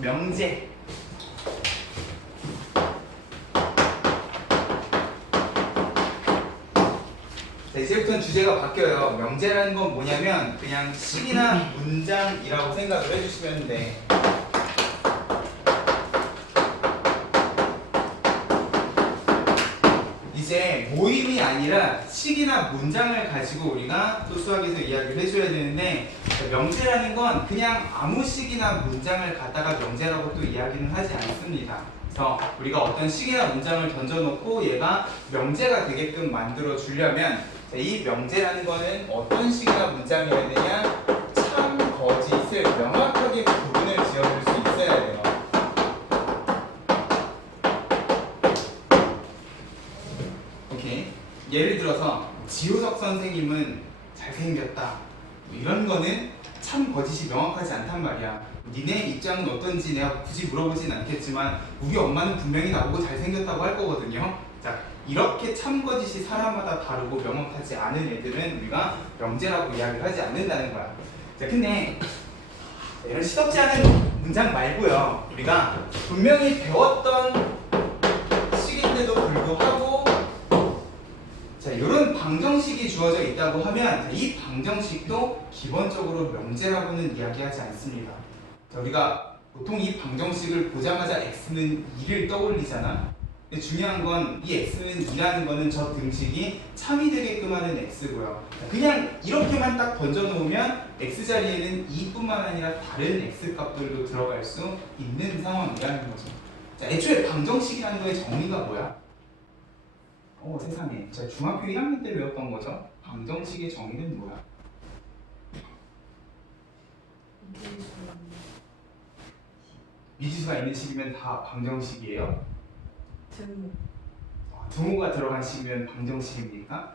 명제. 자, 이제부터는 주제가 바뀌어요. 명제라는 건 뭐냐면 그냥 식이나 문장이라고 생각을 해주시면 돼. 이제 모임이 아니라 식이나 문장을 가지고 우리가 또 수학에서 이야기를 해줘야 되는데, 명제라는 건 그냥 아무 식이나 문장을 갖다가 명제라고 또 이야기는 하지 않습니다. 그래서 우리가 어떤 식이나 문장을 던져놓고 얘가 명제가 되게끔 만들어 주려면, 이 명제라는 거는 어떤 식이나 문장이어야 되냐, 참, 거짓을 명확하게 구분을 지어줄 수 있어야 돼요. 오케이. 예를 들어서 지우석 선생님은 잘생겼다, 이런 거는 참, 거짓이 명확하지 않단 말이야. 니네 입장은 어떤지 내가 굳이 물어보진 않겠지만 우리 엄마는 분명히 나보고 잘생겼다고 할 거거든요. 자, 이렇게 참, 거짓이 사람마다 다르고 명확하지 않은 애들은 우리가 명제라고 이야기를 하지 않는다는 거야. 자, 근데 이런 시덥지 않은 문장 말고요, 우리가 분명히 배웠던 식인데도 불구하고 자, 이런 방정식이 주어져 있다고 하면 이 방정식도 기본적으로 명제라고는 이야기하지 않습니다. 자, 우리가 보통 이 방정식을 보자마자 x는 2를 떠올리잖아. 근데 중요한 건 이 x는 2라는 거는 저 등식이 참이 되게끔 하는 x고요. 그냥 이렇게만 딱 던져놓으면 x 자리에는 2뿐만 아니라 다른 x 값들도 들어갈 수 있는 상황이라는 거죠. 자, 애초에 방정식이라는 거의 정의가 뭐야? 세상에. 제가 중학교 1학년 때 배웠던 거죠. 방정식의 정의는 뭐야? 미지수가 있는 식이면 다 방정식이에요? 등호. 등호가 들어간 식이면 방정식입니까?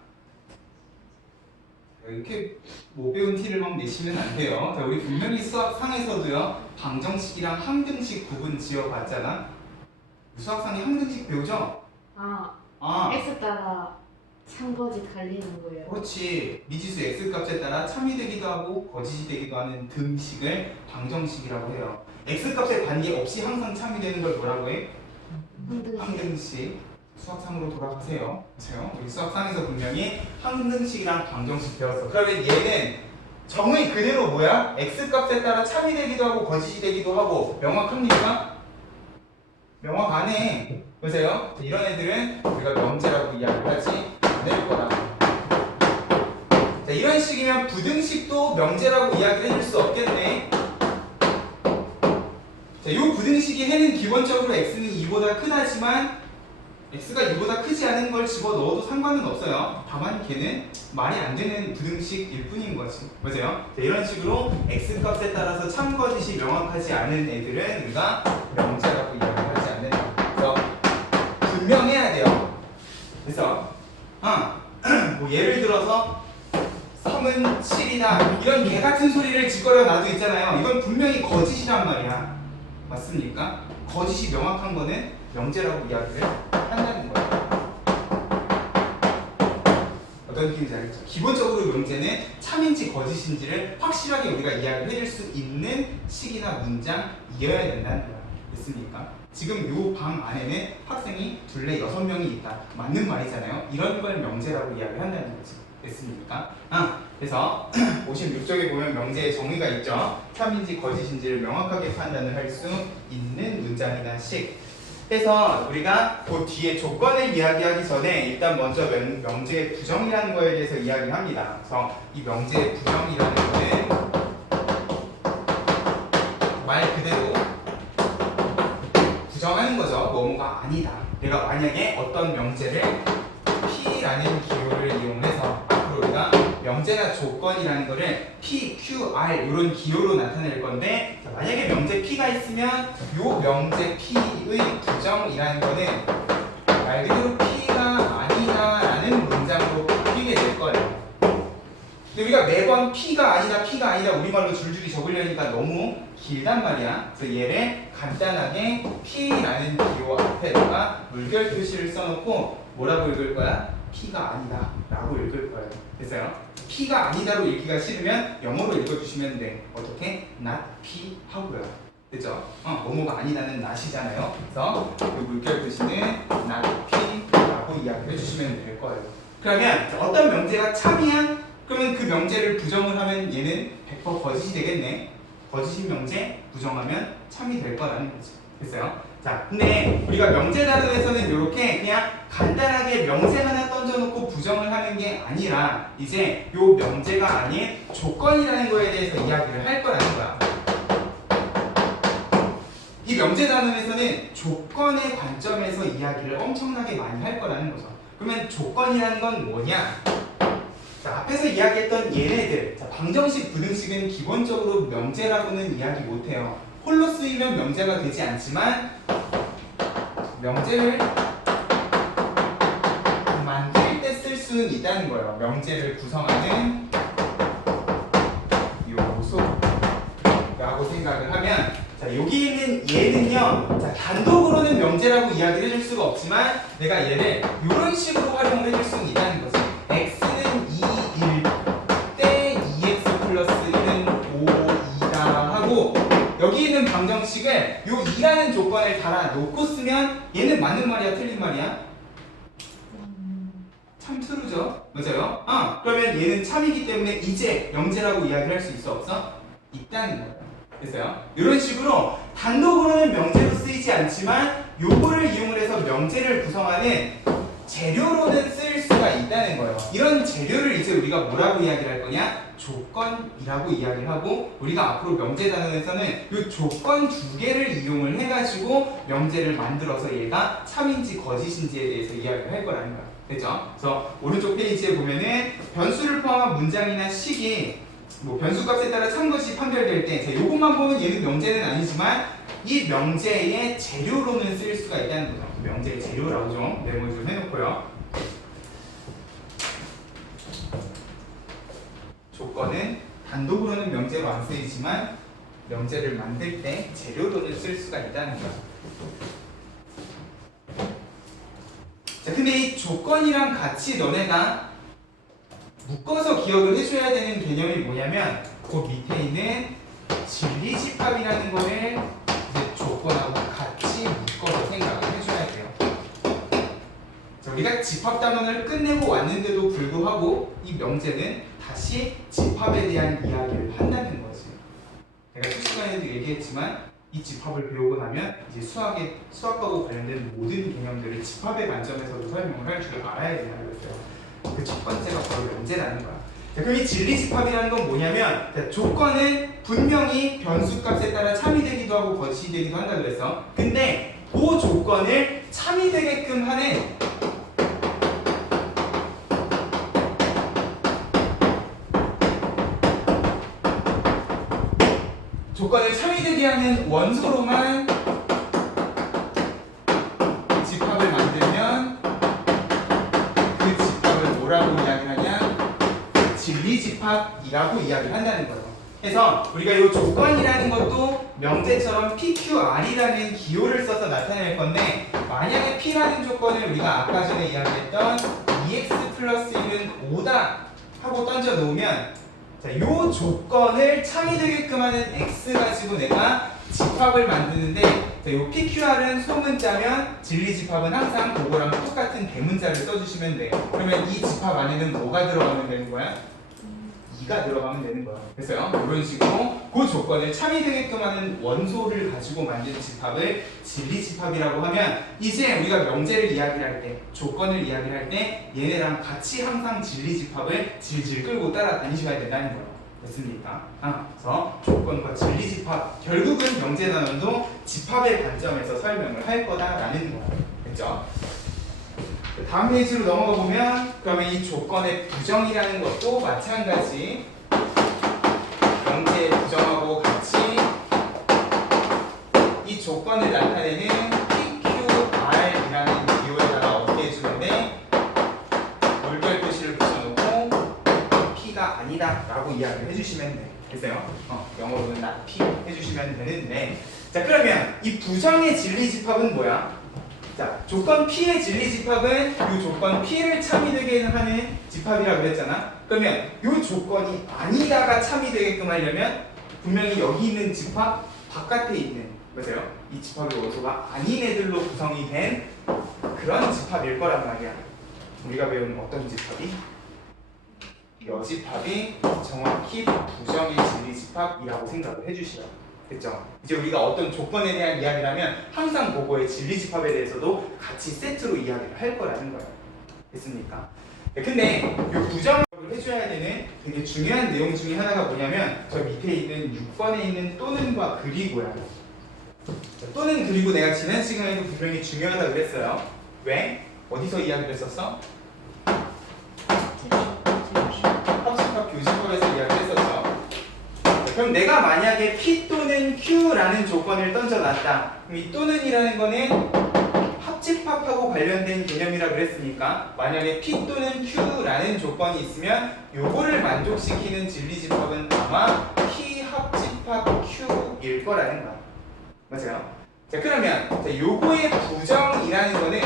이렇게 못 배운 티를 막 내시면 안 돼요. 자, 우리 분명히 수학상에서도요, 방정식이랑 항등식 구분 지어봤잖아. 수학상에 항등식 배우죠? x 따라 참, 거짓 갈리는 거예요. 그렇지. 미지수 x 값에 따라 참이 되기도 하고 거짓이 되기도 하는 등식을 방정식이라고 해요. x 값에 관계없이 항상 참이 되는 걸 뭐라고 해? 항등식. 수학상으로 돌아가세요. 그렇죠? 우리 수학상에서 분명히 항등식이랑 방정식 배웠어. 그러면 얘는 정의 그대로 뭐야? x 값에 따라 참이 되기도 하고 거짓이 되기도 하고 명확합니까? 명확하네. 보세요. 이런 애들은 우리가 명제라고 이야기를 하지 않을 거다. 자, 이런 식이면 부등식도 명제라고 이야기를 해줄 수 없겠네. 자, 이 부등식이 해는 기본적으로 x는 2보다 크다지만 x가 2보다 크지 않은 걸 집어넣어도 상관은 없어요. 다만 걔는 말이 안 되는 부등식일 뿐인 거지. 보세요. 자, 이런 식으로 x 값에 따라서 참, 거짓이 명확하지 않은 애들은 우리가 명제라고 이야기를 하지 않는다. 그래서 분명해야 돼요. 그래서 뭐 예를 들어서 3은 7이다, 이런 개 같은 소리를 짓거려 놔도 있잖아요. 이건 분명히 거짓이란 말이야. 맞습니까? 거짓이 명확한 거는 명제라고 이야기를 한다는 거예요. 어떤 느낌인지 알겠죠? 기본적으로 명제는 참인지 거짓인지를 확실하게 우리가 이야기를 해줄 수 있는 식이나 문장이어야 된다는 거야. 됐습니까? 지금 요 방 안에는 학생이 둘레 6명이 있다. 맞는 말이잖아요. 이런 걸 명제라고 이야기한다는 거지. 됐습니까? 그래서 56쪽에 보면 명제의 정의가 있죠. 참인지 거짓인지를 명확하게 판단을 할 수 있는 문장이나 식. 그래서 우리가 그 뒤에 조건을 이야기하기 전에 일단 먼저 명제의 부정이라는 거에 대해서 이야기를 합니다. 그래서 이 명제의 부정이라는 거는 말 그대로 부정하는 거죠. 뭐뭐가 아니다. 내가 만약에 어떤 명제를 P라는 기호를 이용해서 앞으로 우리가 명제나 조건이라는 거를 P, Q, R 이런 기호로 나타낼 건데, 자, 만약에 명제 P가 있으면 요 명제 P의 부정이라는 거는 말 그대로 P가 아니다라는 문장으로 바뀌게 될 거예요. 근데 우리가 매번 P가 아니다 우리말로 줄줄이 적으려니까 너무 길단 말이야. 그래서 얘를 간단하게 P라는 기호 앞에다가 물결 표시를 써놓고 뭐라고 읽을 거야? P가 아니다 라고 읽을 거예요. 됐어요? P가 아니다로 읽기가 싫으면 영어로 읽어주시면 돼. 어떻게? not P 하고요. 그죠? 뭐뭐가 아니다는 not이잖아요. 그래서 이 물결 표시는 not P라고 이야기를 해주시면 될 거예요. 그러면 어떤 명제가 참이야? 그러면 그 명제를 부정을 하면 얘는 100% 거짓이 되겠네. 거짓인 명제 부정하면 참이 될 거라는 거지. 됐어요? 자, 근데 우리가 명제 다룬에서는 이렇게 그냥 간단하게 명제 하나 던져놓고 부정을 하는 게 아니라 이제 요 명제가 아닌 조건이라는 거에 대해서 이야기를 할 거라는 거야. 이 명제 단원에서는 조건의 관점에서 이야기를 엄청나게 많이 할 거라는 거죠. 그러면 조건이라는 건 뭐냐? 자, 앞에서 이야기했던 얘네들, 자, 방정식, 부등식은 기본적으로 명제라고는 이야기 못해요. 홀로 쓰이면 명제가 되지 않지만 명제를 만들 때 쓸 수는 있다는 거예요. 명제를 구성하는 요소라고 생각을 하면, 자, 여기 있는 얘는요, 자, 단독으로는 명제라고 이야기를 해줄 수가 없지만 내가 얘를 이런 식으로 활용을 해줄 수는 있다는 거지. x는 2일 때 2x 플러스 1은 5, 2다 하고 여기 있는 방정식을 요 2라는 조건을 달아놓고 쓰면 얘는 맞는 말이야, 틀린 말이야? 참 트루죠? 맞아요? 그러면 얘는 참이기 때문에 이제 명제라고 이야기할 수 있어, 없어? 있다는 거예요. 됐어요? 이런 식으로 단독으로는 명제로 쓰이지 않지만 요거를 이용을 해서 명제를 구성하는 재료로는 쓸 수가 있다는 거예요. 이런 재료를 이제 우리가 뭐라고 이야기를 할 거냐? 조건이라고 이야기를 하고, 우리가 앞으로 명제 단원에서는 이 조건 두 개를 이용을 해가지고 명제를 만들어서 얘가 참인지 거짓인지에 대해서 이야기를 할 거라는 거야. 됐죠? 그래서 오른쪽 페이지에 보면은 변수를 포함한 문장이나 식이 뭐 변수값에 따라 참것이 판별될 때, 자, 요것만 보면 얘는 명제는 아니지만 이 명제의 재료로는 쓸 수가 있다는 거죠. 명제의 재료라고 좀 메모 좀 해놓고요. 조건은 단독으로는 명제로 안 쓰이지만 명제를 만들 때 재료로는 쓸 수가 있다는 거죠. 자, 근데 이 조건이랑 같이 너네가 묶어서 기억을 해줘야 되는 개념이 뭐냐면 그 밑에 있는 진리집합이라는 거를 이제 조건하고 같이 묶어서 생각을 해줘야 돼요. 자, 우리가 집합 단원을 끝내고 왔는데도 불구하고 이 명제는 다시 집합에 대한 이야기를 한다는 거지. 내가 첫 시간에도 얘기했지만 이 집합을 배우고 나면 이제 수학하고 관련된 모든 개념들을 집합의 관점에서도 설명을 할 줄 알아야 된다는 거죠. 그 첫 번째가 바로 명제라는 거야. 자, 그럼 이 진리집합이라는 건 뭐냐면, 자, 조건은 분명히 변수값에 따라 참이 되기도 하고 거짓이 되기도 한다고 그랬어. 근데 그 조건을 참이 되게끔 하는 조건을 참이되게 하는 원소로만 집합을 만들면 그 집합을 뭐라고 이야기하냐? 진리집합이라고 이야기를 한다는 거예요. 그래서 우리가 이 조건이라는 것도 명제처럼 PQR이라는 기호를 써서 나타낼 건데, 만약에 P라는 조건을 우리가 아까 전에 이야기했던 2x 플러스 1은 5다 하고 던져 놓으면, 자, 요 조건을 참이 되게끔 하는 x 가지고 내가 집합을 만드는데, 자, 요 PQR은 소문자면 진리집합은 항상 그거랑 똑같은 대문자를 써주시면 돼요. 그러면 이 집합 안에는 뭐가 들어가면 되는 거야? 2가 들어가면 되는 거야. 됐어요? 이런 식으로 그 조건을 참이 되게끔 하는 원소를 가지고 만든 집합을 진리집합이라고 하면, 이제 우리가 명제를 이야기할 때, 조건을 이야기할 때 얘네랑 같이 항상 진리집합을 질질 끌고 따라다니셔야 된다는 거예요. 됐습니까? 그래서 조건과 진리집합, 결국은 명제 단원도 집합의 관점에서 설명을 할 거다라는 거예요. 됐죠? 다음 페이지로 넘어가 보면, 그러면 이 조건의 부정이라는 것도 마찬가지 명제의 부정하고 같이 이 조건을 나타내는 PQR이라는 기호에다가 어떻게 해주는데, 물결 표시를 붙여놓고 P가 아니다 라고 이야기를 해주시면 돼. 됐어요? 영어로는 not P 해주시면 되는데, 자, 그러면 이 부정의 진리집합은 뭐야? 자, 조건 P의 진리집합은 이 조건 P를 참이되게 하는 집합이라고 그랬잖아. 그러면 이 조건이 아니다가 참이되게끔 하려면 분명히 여기 있는 집합 바깥에 있는, 맞아요? 이 집합의 요소가 아닌 애들로 구성이 된 그런 집합일 거란 말이야. 우리가 배우는 어떤 집합이? 여집합이 정확히 부정의 진리집합이라고 생각을 해주시라. 됐죠? 이제 우리가 어떤 조건에 대한 이야기를 하면 항상 그거의 진리집합에 대해서도 같이 세트로 이야기를 할 거라는 거예요. 됐습니까? 네, 근데 이 부정을 해줘야 되는 되게 중요한 내용 중에 하나가 뭐냐면 저 밑에 있는 6번에 있는 또는과 그리고야. 또는 그리고 내가 지난 시간에도 분명히 중요하다고 그랬어요. 왜? 어디서 이야기를 했었어? 합집합 교집합에서 이야기를 했었죠. 그럼 내가 만약에 P 또는 Q라는 조건을 던져놨다. 그럼 이 또는이라는 거는 합집합하고 관련된 개념이라고 그랬으니까 만약에 P 또는 Q라는 조건이 있으면 요거를 만족시키는 진리집합은 아마 P 합집합 Q일 거라는 거야. 맞아요? 자, 그러면 자, 요거의 부정이라는 거는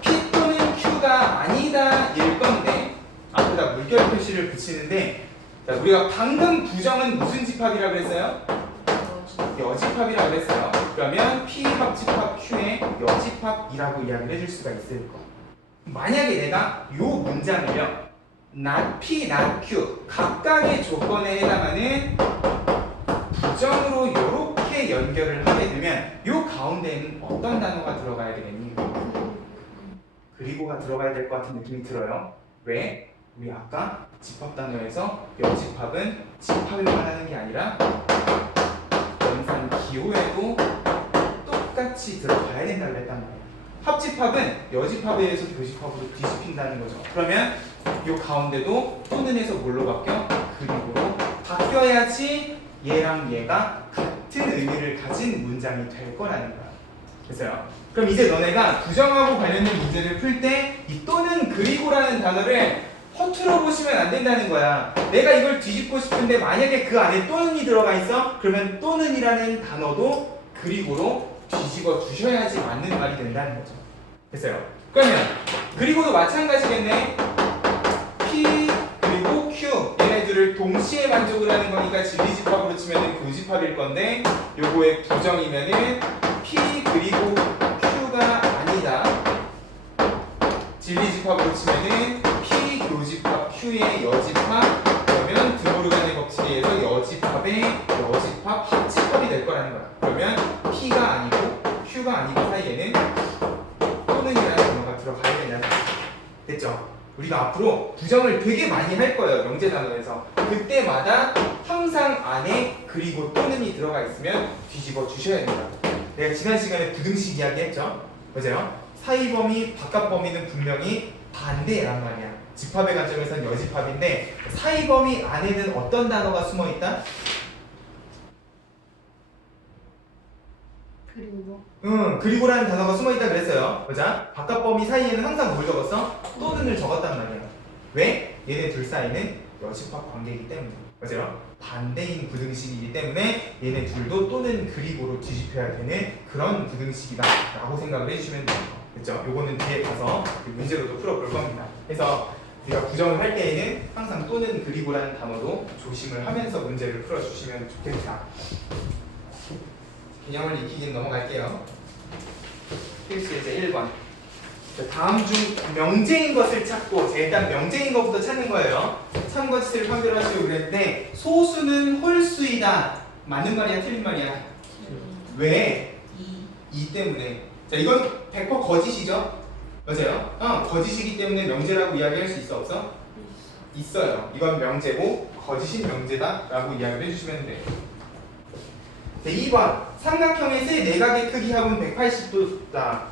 P 또는 Q가 아니다 일 건데 앞에다 물결 표시를 붙이는데 자, 우리가 방금 부정은 무슨 집합이라고 했어요? 여집합이라고 했어요. 그러면 P 합집합 Q의 여집합이라고 이야기를 해줄 수가 있을 거. 만약에 내가 요 문장을요 not P, not Q 각각의 조건에 해당하는 부정으로 이렇게 연결을 하게 되면 요 가운데에는 어떤 단어가 들어가야 되겠니? 그리고가 들어가야 될 것 같은 느낌이 들어요. 왜? 우리 아까 집합 단어에서 여집합은 집합을 말하는 게 아니라 연산 기호에도 똑같이 들어가야 된다고 했단 말이에요. 합집합은 여집합에 의해서 교집합으로 뒤집힌다는 거죠. 그러면 이 가운데도 또는에서 뭘로 바뀌어? 그리고로 바뀌어야지 얘랑 얘가 같은 의미를 가진 문장이 될 거라는 거야. 됐어요? 그럼 이제 너네가 부정하고 관련된 문제를 풀 때 이 또는 그리고라는 단어를 허투루 보시면 안 된다는 거야. 내가 이걸 뒤집고 싶은데 만약에 그 안에 또는이 들어가 있어? 그러면 또는이라는 단어도 그리고로 뒤집어 주셔야지 맞는 말이 된다는 거죠. 됐어요? 그러면 그리고도 마찬가지겠네. P 그리고 Q 얘네들을 동시에 만족을 하는 거니까 진리집합으로 치면은 교집합일 건데 요거의 부정이면은 P 그리고 Q가 아니다. 진리집합으로 치면은 P 교집합 Q의 여집합 그러면 드모르간의 법칙에 의해서 여집합의 여집합 합집합이 될 거라는 거야. 그러면 P가 아니고 Q가 아니고 사이에는 또는이라는 단어가 들어가야 된다는 거야. 됐죠? 우리가 앞으로 부정을 되게 많이 할 거예요. 명제 단어에서. 그때마다 항상 안에 그리고 또는이 들어가 있으면 뒤집어 주셔야 된다. 내가 지난 시간에 부등식 이야기 했죠? 맞아요? 사이 범위, 바깥 범위는 분명히 반대란 말이야. 집합의 관점에서는 여집합인데 사이 범위 안에는 어떤 단어가 숨어 있다? 그리고 그리고라는 단어가 숨어 있다 그랬어요. 맞아? 바깥 범위 사이에는 항상 뭘 적었어? 또는을 적었단 말이야. 왜? 얘네 둘 사이는 여집합 관계이기 때문에. 맞아요? 반대인 부등식이기 때문에 얘네 둘도 또는 그리고로 뒤집혀야 되는 그런 부등식이다 라고 생각을 해주시면 돼요. 그렇죠? 요거는 뒤에 가서 문제로도 풀어볼 겁니다. 그래서 우리가 부정을 할 때에는 항상 또는 그리고라는 단어도 조심을 하면서 문제를 풀어주시면 좋겠다. 개념을 익히긴 넘어갈게요. 필수 예제 1번. 다음 중 명제인 것을 찾고 일단 명제인 것부터 찾는 거예요. 참거짓을 판별하시고 그랬는데 소수는 홀수이다. 맞는 말이야 틀린 말이야? 왜? 이 때문에. 자 이건 100% 거짓이죠? 맞아요? 거짓이기 때문에 명제라고 이야기할 수 있어 없어? 있어요. 이건 명제고 거짓인 명제다 라고 이야기를 해주시면 돼요. 자, 2번 삼각형의 세 내각의 크기 합은 180도다.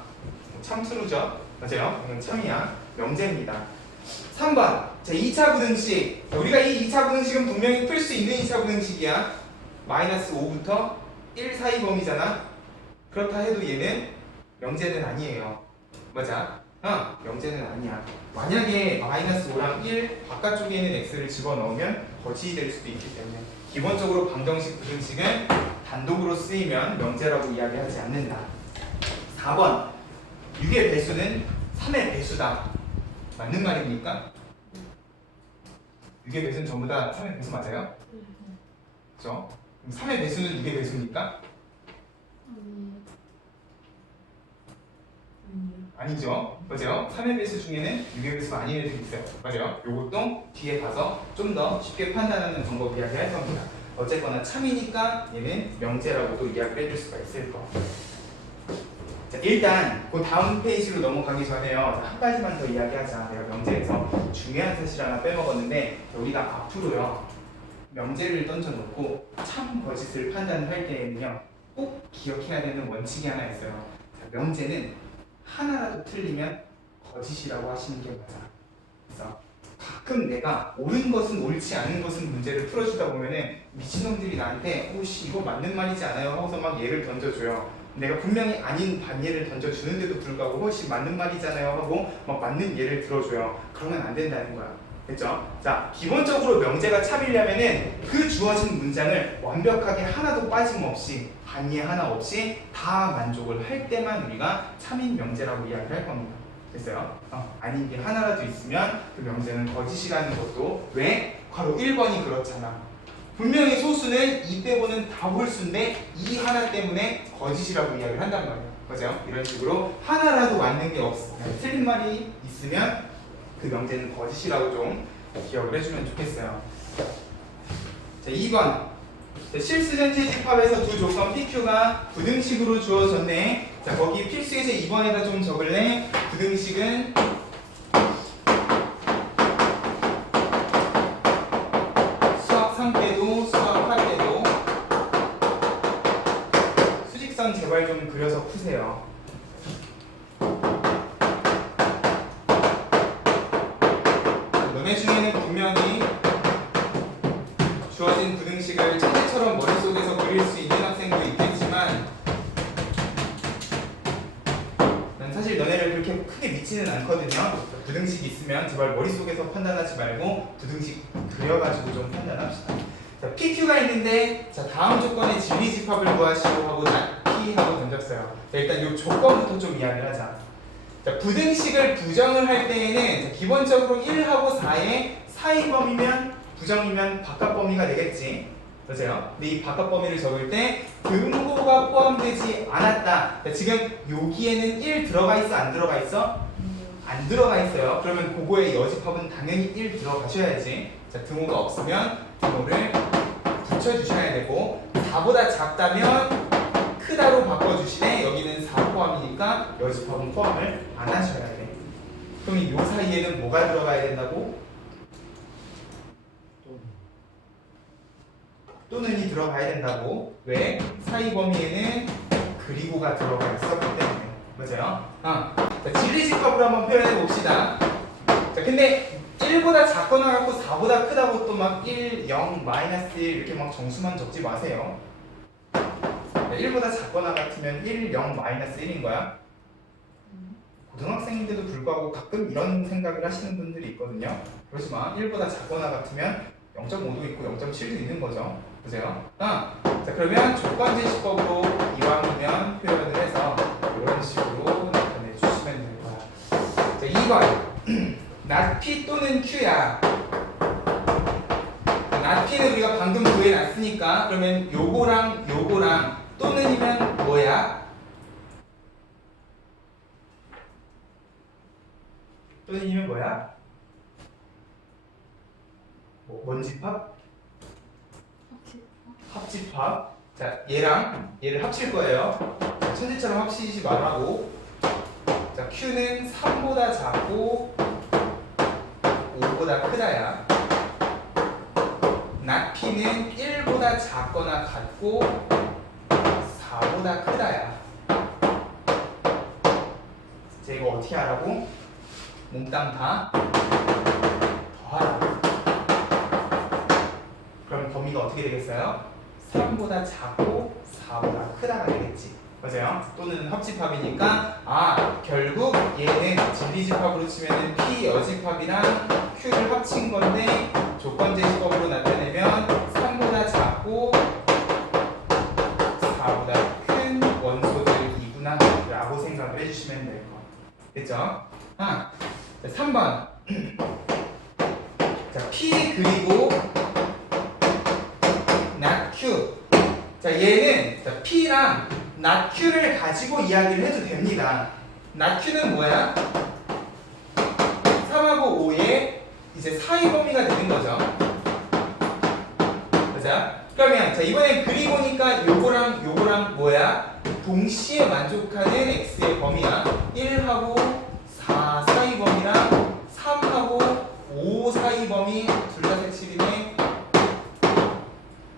참 트루죠? 맞아요? 이건 참이야. 명제입니다. 3번 자 2차 부등식. 우리가 이 2차 부등식은 분명히 풀 수 있는 2차 부등식이야. 마이너스 5부터 1 사이 범위잖아. 그렇다 해도 얘는 명제는 아니에요. 맞아? 명제는 아니야. 만약에 마이너스 5랑 1 바깥쪽에 있는 x를 집어넣으면 거짓이 될 수도 있기 때문에 기본적으로 방정식 부등식은 단독으로 쓰이면 명제라고 이야기하지 않는다. 4번 6의 배수는 3의 배수다. 맞는 말입니까? 6의 배수는 전부 다 3의 배수 맞아요? 그렇죠? 3의 배수는 6의 배수입니까? 아니죠. 맞아요. 3의 배수 중에는 6의 배수가 아닌 애들이 있어요. 맞아요. 요것도 뒤에 가서 좀 더 쉽게 판단하는 방법 이야기할 겁니다. 어쨌거나 참이니까 얘는 명제라고도 이야기를 해줄 수가 있을 거. 자, 일단 그 다음 페이지로 넘어가기 전에요. 한 가지만 더 이야기하자. 내가 명제에서 중요한 사실 하나 빼먹었는데 우리가 앞으로요. 명제를 던져놓고 참 거짓을 판단할 때에는요. 꼭 기억해야 되는 원칙이 하나 있어요. 자, 명제는 하나라도 틀리면 거짓이라고 하시는 게 맞아. 그래서 가끔 내가 옳은 것은 옳지 않은 것은 문제를 풀어주다 보면은 미친놈들이 나한테 오씨 이거 맞는 말이지 않아요 하고서 막 예를 던져줘요. 내가 분명히 아닌 반예를 던져주는데도 불구하고 혹시 맞는 말이잖아요 하고 막 맞는 예를 들어줘요. 그러면 안 된다는 거야. 됐죠? 자, 기본적으로 명제가 참이려면은 그 주어진 문장을 완벽하게 하나도 빠짐없이 반예 하나 없이 다 만족을 할 때만 우리가 참인 명제라고 이야기를 할 겁니다. 됐어요? 아닌 게 하나라도 있으면 그 명제는 거짓이라는 것도 왜? 바로 1번이 그렇잖아. 분명히 소수는 2 빼고는 다 홀수인데 이 하나 때문에 거짓이라고 이야기를 한단 말이야. 그죠? 이런 식으로 하나라도 맞는 게 틀린 말이 있으면 그 명제는 거짓이라고 좀 기억을 해주면 좋겠어요. 자, 2번. 실수 전체 집합에서 두 조건 PQ가 부등식으로 주어졌네. 자, 거기 필수에서 2번에다 좀 적을래. 부등식은 수학 3 때도 수학 8 때도 수직선 제발 좀 그려서 푸세요. 너네 중에는 분명히 주어진 부등식을 천재처럼 머릿속에서 그릴 수 있는 학생도 있겠지만 난 사실 너네를 그렇게 크게 믿지는 않거든요. 부등식이 있으면 제발 머릿속에서 판단하지 말고 부등식 그려가지고 좀 판단합시다. 자, PQ가 있는데 자, 다음 조건의 진리집합을 구하시오 하고 P 하고 던졌어요. 자, 일단 이 조건부터 좀 이야기를 하자. 자, 부등식을 부정을 할 때에는 자, 기본적으로 1하고 4의 사이 범위면 부정이면 바깥 범위가 되겠지. 그죠? 근데 이 바깥 범위를 적을 때 등호가 포함되지 않았다. 자, 지금 여기에는 1 들어가 있어? 안 들어가 있어? 안 들어가 있어요. 그러면 그거의 여집합은 당연히 1 들어가셔야지. 자, 등호가 없으면 등호를 붙여주셔야 되고 4보다 작다면 크다로 바꿔주시네. 여기는 4 포함이니까 여집합은 포함을 안 하셔야 돼. 그럼 이 사이에는 뭐가 들어가야 된다고? 또는이 들어가야 된다고. 왜? 사이 범위에는 그리고가 들어가 있었기 때문에. 맞아요? 자, 진리집합으로 한번 표현해 봅시다. 자, 근데 1보다 작거나 같고 4보다 크다고 또 막 1, 0, 마이너스 1 이렇게 막 정수만 적지 마세요. 1보다 작거나 같으면 1, 0, 마이너스 1인 거야. 고등학생인데도 불구하고 가끔 이런 생각을 하시는 분들이 있거든요. 그러지 마. 1보다 작거나 같으면 0.5도 있고 0.7도 있는 거죠. 보세요. 자, 그러면 조건제시법으로 이왕이면 표현을 해서 이런 식으로 나타내 주시면 될 거야. 자, 2번. not P 또는 Q야. not P는 우리가 방금 구해놨으니까 그러면 요거랑 또는이면 뭐야? 또는이면 뭐야? 뭔 집합? 합집합. 자, 얘랑 얘를 합칠 거예요. 자, 천재처럼 합치지 말라고. 자, Q는 3보다 작고 5보다 크다야. not P는 1보다 작거나 같고 4보다 크다야. 자, 이거 어떻게 하라고? 몽땅 다 더하라고. 그럼 범위가 어떻게 되겠어요? 3보다 작고 4보다 크다가 되겠지. 맞아요? 또는 합집합이니까 결국 얘는 진리집합으로 치면은 P 여집합이랑 Q를 합친 건데 조건제시법으로 나타내면 3보다 작고 4보다 큰 원소들이구나 라고 생각을 해주시면 될 것 같아요. 됐죠? 자, 3번. 자, P 그리고 not Q. 자, 얘는 자, P랑 not Q를 가지고 이야기를 해도 됩니다. not Q는 뭐야? 3하고 5의 이제 사이 범위가 되는 거죠. 자, 그러면 자, 이번엔 그리 보니까 요거랑 뭐야? 동시에 만족하는 x의 범위야. 1하고 4 사이 범위랑 3하고 5 사이 범위 둘 다 색칠이네.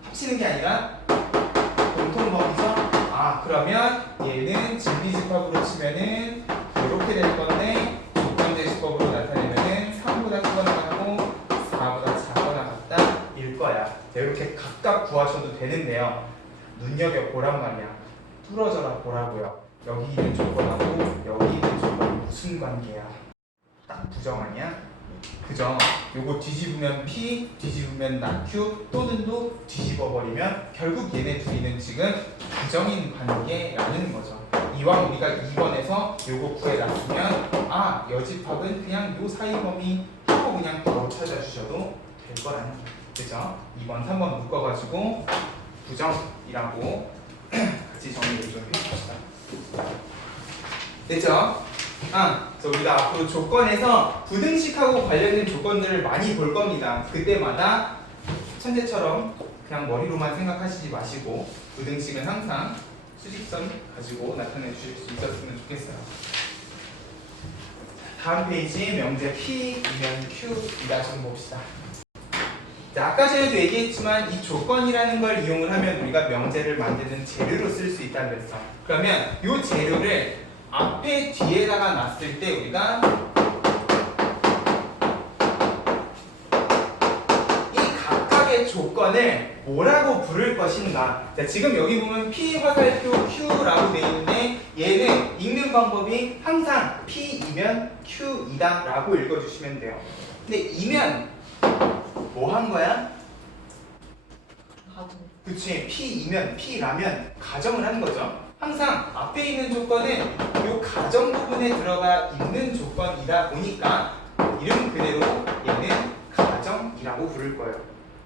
합치는 게 아니라 공통 범위죠. 아, 그러면 얘는 진리집합으로 치면은 이렇게 될 건데 조건제시법으로 나타내면은 3보다 크거나 같고 4보다 작거나 같다 일 거야. 자, 이렇게 각각 구하셔도 되는데요. 눈여겨보란 말이야. 뚫어져라 보라고요. 여기 있는 조건하고 여기 있는 조건 무슨 관계야? 딱 부정 아니야? 그죠? 요거 뒤집으면 P, 뒤집으면 not Q, 또는도 뒤집어버리면 결국 얘네 둘이는 지금 부정인 관계라는 거죠. 이왕 우리가 2번에서 요거 구해놨으면 아, 여집합은 그냥 요 사이 범위 하고 그냥 바로 찾아주셔도 될 거라는 거죠. 그죠? 2번, 3번 묶어가지고 부정이라고 같이 정리를 좀 해줍시다. 됐죠? 그래서 우리가 앞으로 조건에서 부등식하고 관련된 조건들을 많이 볼 겁니다. 그때마다 천재처럼 그냥 머리로만 생각하시지 마시고 부등식은 항상 수직선 가지고 나타내 주실 수 있었으면 좋겠어요. 다음 페이지 명제 P이면 Q이다 좀 봅시다. 자, 아까 전에도 얘기했지만 이 조건이라는 걸 이용을 하면 우리가 명제를 만드는 재료로 쓸 수 있다고 그랬어. 그러면 이 재료를 앞에 뒤에다가 놨을 때 우리가 이 각각의 조건을 뭐라고 부를 것인가. 자, 지금 여기 보면 P 화살표 Q라고 되어 있는데 얘는 읽는 방법이 항상 P이면 Q이다 라고 읽어주시면 돼요. 근데 이면 뭐 한 거야? 가정. 그치, P이면 P라면 가정을 하는 거죠. 항상 앞에 있는 조건은 이 가정 부분에 들어가 있는 조건이다 보니까 이름 그대로 얘는 가정이라고 부를 거예요.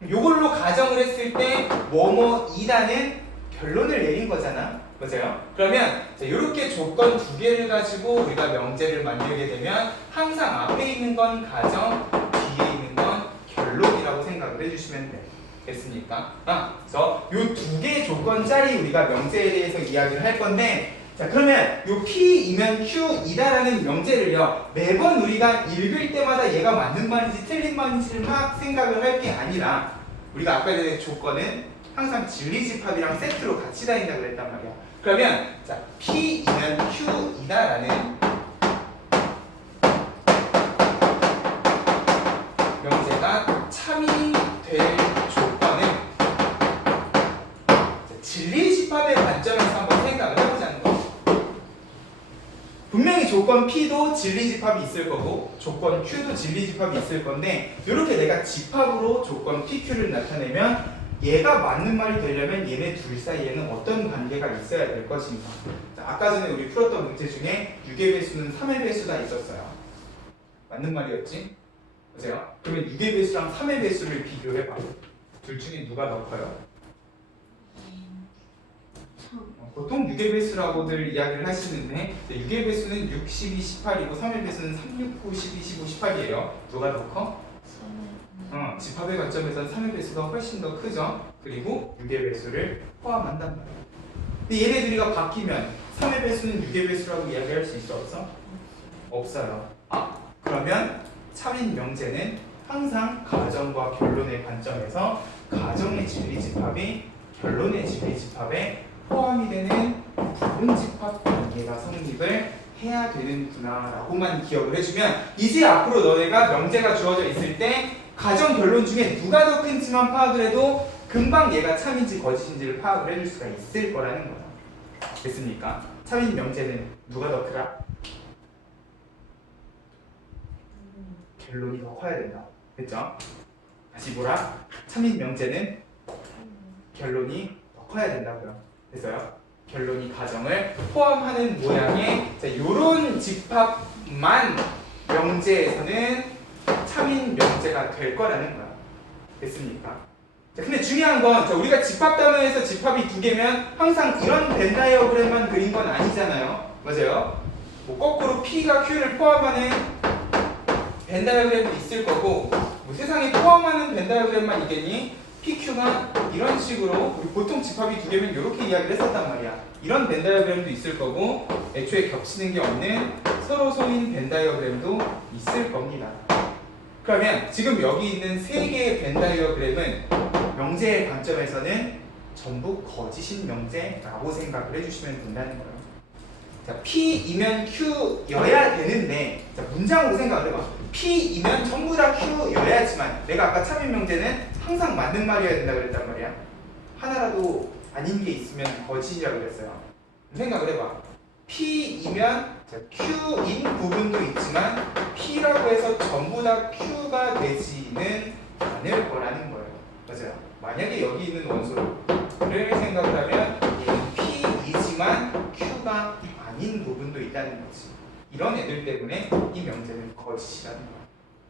이걸로 가정을 했을 때 뭐뭐이다는 결론을 내린 거잖아. 맞아요? 그러면 이렇게 조건 두 개를 가지고 우리가 명제를 만들게 되면 항상 앞에 있는 건 가정, 뒤에 있는 건 결론이라고 생각을 해주시면 돼. 됐습니까? 그래서 이 두 개의 조건짜리 우리가 명제에 대해서 이야기를 할 건데, 자, 그러면 이 P이면 Q이다라는 명제를요, 매번 우리가 읽을 때마다 얘가 맞는 말인지 틀린 말인지를 막 생각을 할 게 아니라, 우리가 아까 전에 조건은 항상 진리집합이랑 세트로 같이 다닌다고 그랬단 말이야. 그러면 자, P이면 Q이다라는 명제가 참이 될 조건은 진리집합의 관점에서 한번 생각을 해보자는 거. 분명히 조건 P도 진리집합이 있을 거고 조건 Q도 진리집합이 있을 건데, 이렇게 내가 집합으로 조건 PQ를 나타내면 얘가 맞는 말이 되려면 얘네 둘 사이에는 어떤 관계가 있어야 될 것인가. 자, 아까 전에 우리 풀었던 문제 중에 6의 배수는 3의 배수가 있었어요. 맞는 말이었지? 보세요. 그러면 6의 배수랑 3의 배수를 비교해봐. 둘 중에 누가 더 커요? 보통 6의 배수라고들 이야기를 하시는데 6의 배수는 6, 12, 18이고 3의 배수는 3, 6, 9, 12, 15, 18이에요. 누가 더 커? 집합의 관점에서는 3의 배수가 훨씬 더 크죠. 그리고 6의 배수를 포함한단 말이에요. 근데 얘네들이가 바뀌면 3의 배수는 6의 배수라고 이야기할 수 있어 없어? 없어요. 그러면 참인 명제는 항상 가정과 결론의 관점에서 가정의 진리집합이 결론의 진리집합에 포함이 되는 부분집합 관계가 성립을 해야 되는구나 라고만 기억을 해주면, 이제 앞으로 너네가 명제가 주어져 있을 때 가정 결론 중에 누가 더 큰지만 파악을 해도 금방 얘가 참인지 거짓인지를 파악을 해줄 수가 있을 거라는 거야. 됐습니까? 참인 명제는 누가 더 크다? 결론이 더 커야 된다. 됐죠? 다시 보라. 참인 명제는 결론이 더 커야 된다고요. 됐어요? 결론이 가정을 포함하는 모양의 요런 집합만 명제에서는 참인 명제가 될 거라는 거야. 됐습니까? 자, 근데 중요한 건 자, 우리가 집합 단어에서 집합이 두 개면 항상 이런 벤 다이어그램만 그린 건 아니잖아요. 맞아요? 뭐 거꾸로 P가 Q를 포함하는 벤 다이어그램도 있을 거고 뭐 세상에 포함하는 벤 다이어그램만 있겠니? PQ가 이런 식으로 우리 보통 집합이 두 개면 이렇게 이야기를 했었단 말이야. 이런 벤 다이어그램도 있을 거고 애초에 겹치는 게 없는 서로 소인 벤 다이어그램도 있을 겁니다. 그러면 지금 여기 있는 세 개의 벤 다이어그램은 명제의 관점에서는 전부 거짓인 명제라고 생각을 해주시면 된다는 거예요. 자, P이면 Q여야 되는데 자, 문장으로 생각을 해봐. P이면 전부 다 Q여야지만 내가 아까 참인 명제는 항상 맞는 말이어야 된다 그랬단 말이야. 하나라도 아닌 게 있으면 거짓이라고 그랬어요. 생각을 해봐. P이면 자, Q인 부분도 있지만 P라고 해서 전부 다 Q가 되지는 않을 거라는 거예요. 맞아요. 만약에 여기 있는 원소를 생각을 하면 얘는 P이지만 Q가 아닌 부분도 있다는 거지. 이런 애들 때문에 이 명제는 거짓이라는 거야.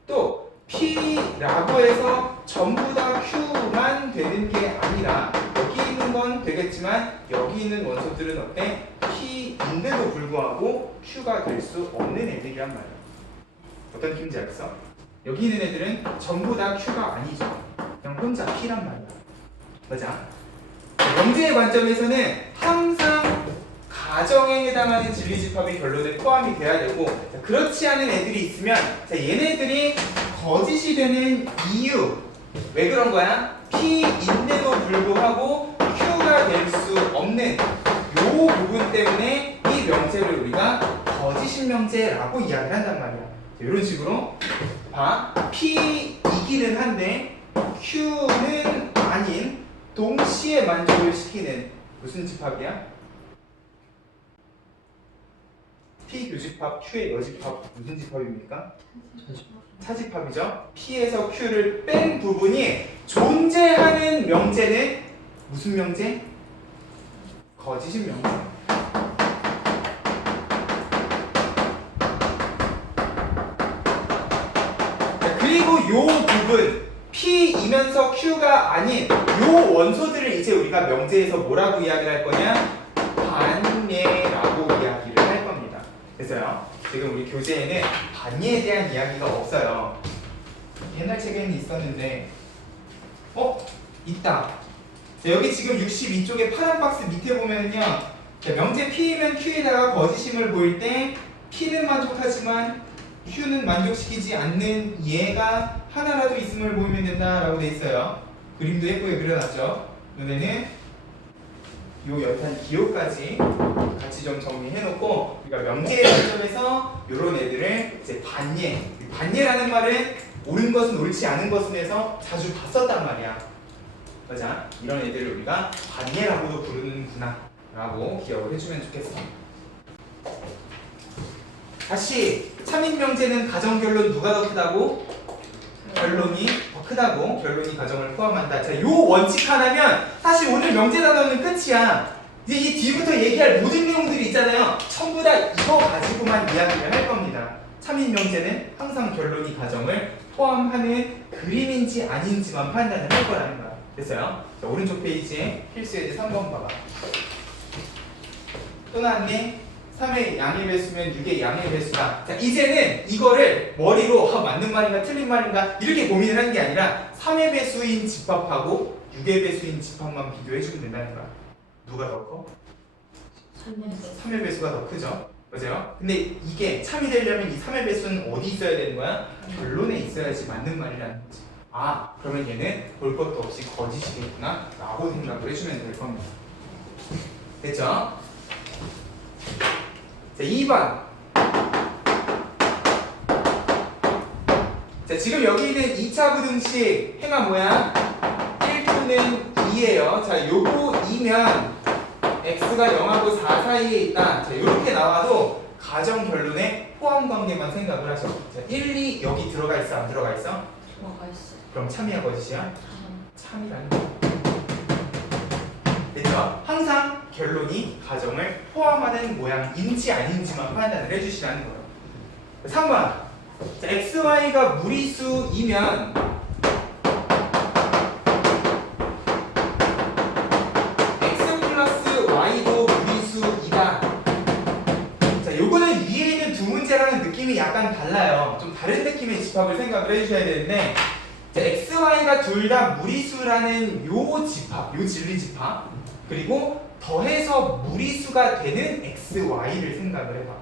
또 P라고 해서 전부 다 Q만 되는 게 아니라 여기 있는 건 되겠지만 여기 있는 원소들은 어때? P인데도 불구하고 Q가 될 수 없는 애들이란 말이야. 어떤 느낌인지 알겠어? 여기 있는 애들은 전부 다 Q가 아니죠. 그냥 혼자 P란 말이야. 맞아? 명제의 관점에서는 항상 가정에 해당하는 진리집합의 결론에 포함이 돼야 되고 자, 그렇지 않은 애들이 있으면 자, 얘네들이 거짓이 되는 이유 왜 그런 거야? P인데도 불구하고 Q가 될 수 없는 요 부분 때문에 이 명제를 우리가 거짓인 명제라고 이야기를 한단 말이야. 자, 이런 식으로 봐. P이기는 한데 Q는 아닌 동시에 만족을 시키는 무슨 집합이야? P 교집합, Q의 여집합 무슨 집합입니까? 차집합이죠. P에서 Q를 뺀 부분이 존재하는 명제는 무슨 명제? 거짓인 명제. 자, 그리고 요 부분 P이면서 Q가 아닌 요 원소들을 이제 우리가 명제에서 뭐라고 이야기를 할 거냐? 반예라고 이야기를 할 겁니다. 그래서요, 지금 우리 교재에는 반예에 대한 이야기가 없어요. 옛날 책에는 있었는데, 있다. 자, 여기 지금 62쪽에 파란 박스 밑에 보면요, 자, 명제 P이면 Q에다가 거짓임을 보일 때 P는 만족하지만 Q는 만족시키지 않는 얘가 하나라도 있음을 보이면 된다라고 돼 있어요. 그림도 예쁘게 그려놨죠. 눈에는 요 옆에 기호까지 같이 좀 정리해놓고 우리가 명제의 관점에서 이런 애들을 이제 반예. 반예라는 말은 옳은 것은 옳지 않은 것은에서 자주 봤었단 말이야. 맞아? 이런 애들을 우리가 반예라고도 부르는구나라고 기억을 해주면 좋겠어. 다시 참인 명제는 가정 결론 누가 더 크다고? 결론이 더 크다고. 결론이 가정을 포함한다. 자, 요 원칙 하나면 사실 오늘 명제 단어는 끝이야. 이제 이 뒤부터 얘기할 모든 내용들이 있잖아요. 전부 다 이거 가지고만 이야기를 할 겁니다. 참인 명제는 항상 결론이 가정을 포함하는 그림인지 아닌지만 판단을 할 거라는 거야. 됐어요? 자, 오른쪽 페이지에 필수예제 3번 봐봐. 또 나왔네. 3의 양의 배수면 6의 양의 배수다. 자, 이제는 이거를 머리로 맞는 말인가 틀린 말인가 이렇게 고민을 하는 게 아니라 3의 배수인 집합하고 6의 배수인 집합만 비교해주면 된다는 거야. 누가 더 커? 3의 배수가 더 크죠? 맞아요? 근데 이게 참이 되려면 이 3의 배수는 어디 있어야 되는 거야? 결론에 있어야지 맞는 말이라는 거지. 아, 그러면 얘는 볼 것도 없이 거짓이겠구나 라고 생각을 해주면 될 겁니다. 됐죠? 자, 2번. 자, 지금 여기 있는 2차 부등식 행화 뭐야? 1또는 2예요. 자, 요거 2면 x가 0하고 4 사이에 있다. 자, 요렇게 나와도 가정 결론에 포함 관계만 생각을 하죠. 자, 1, 2 여기 들어가 있어? 안 들어가 있어? 들어가 있어. 그럼 참이야 거짓이야? 참이라는 거야. 됐죠? 항상 결론이 가정을 포함하는 모양인지 아닌지만 판단을 해주시라는 거예요. 3번. 자, xy가 무리수이면 약간 달라요. 좀 다른 느낌의 집합을 생각을 해주셔야 되는데 자, x, y가 둘 다 무리수라는 요 집합, 요 진리 집합 그리고 더해서 무리수가 되는 x, y를 생각을 해봐.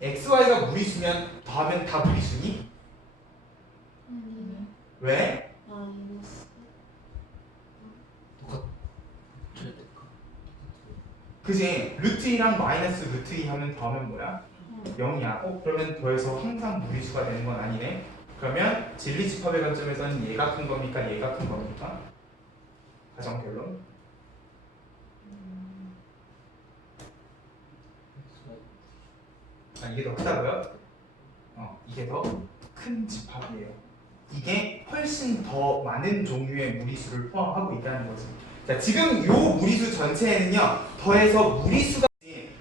x, y가 무리수면 더하면 다 무리수니? 왜? 마이너스. 그지? 루트 2랑 마이너스 루트 2 하면 더하면 뭐야? 0이야. 그러면 더해서 항상 무리수가 되는 건 아니네. 그러면 진리 집합의 관점에서는 얘가 큰 겁니까? 얘가 큰 겁니까? 가정 결론. 아, 이게 더 크다고요? 이게 더 큰 집합이에요. 이게 훨씬 더 많은 종류의 무리수를 포함하고 있다는 거죠. 자, 지금 요 무리수 전체에는요, 더해서 무리수가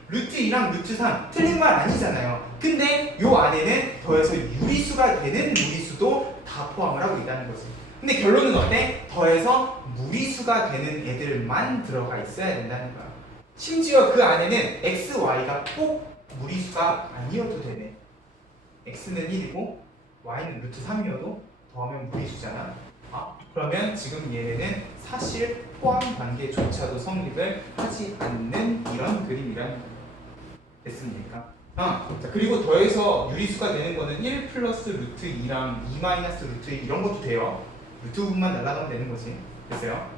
루트 2랑 루트 3 틀린 말 아니잖아요. 근데 요 안에는 더해서 유리수가 되는 무리수도 다 포함을 하고 있다는 거지. 근데 결론은 어때? 더해서 무리수가 되는 애들만 들어가 있어야 된다는 거야. 심지어 그 안에는 x, y가 꼭 무리수가 아니어도 되네. x는 1이고 y는 루트 3이어도 더하면 무리수잖아. 그러면 지금 얘네는 사실 포함 관계조차도 성립을 하지 않는 이런 그림이라는 거예요. 됐습니까? 자, 그리고 더해서 유리수가 되는 거는 1 플러스 루트 2랑 2 마이너스 루트 2 이런 것도 돼요. 루트 부분만 날라가면 되는 거지. 됐어요?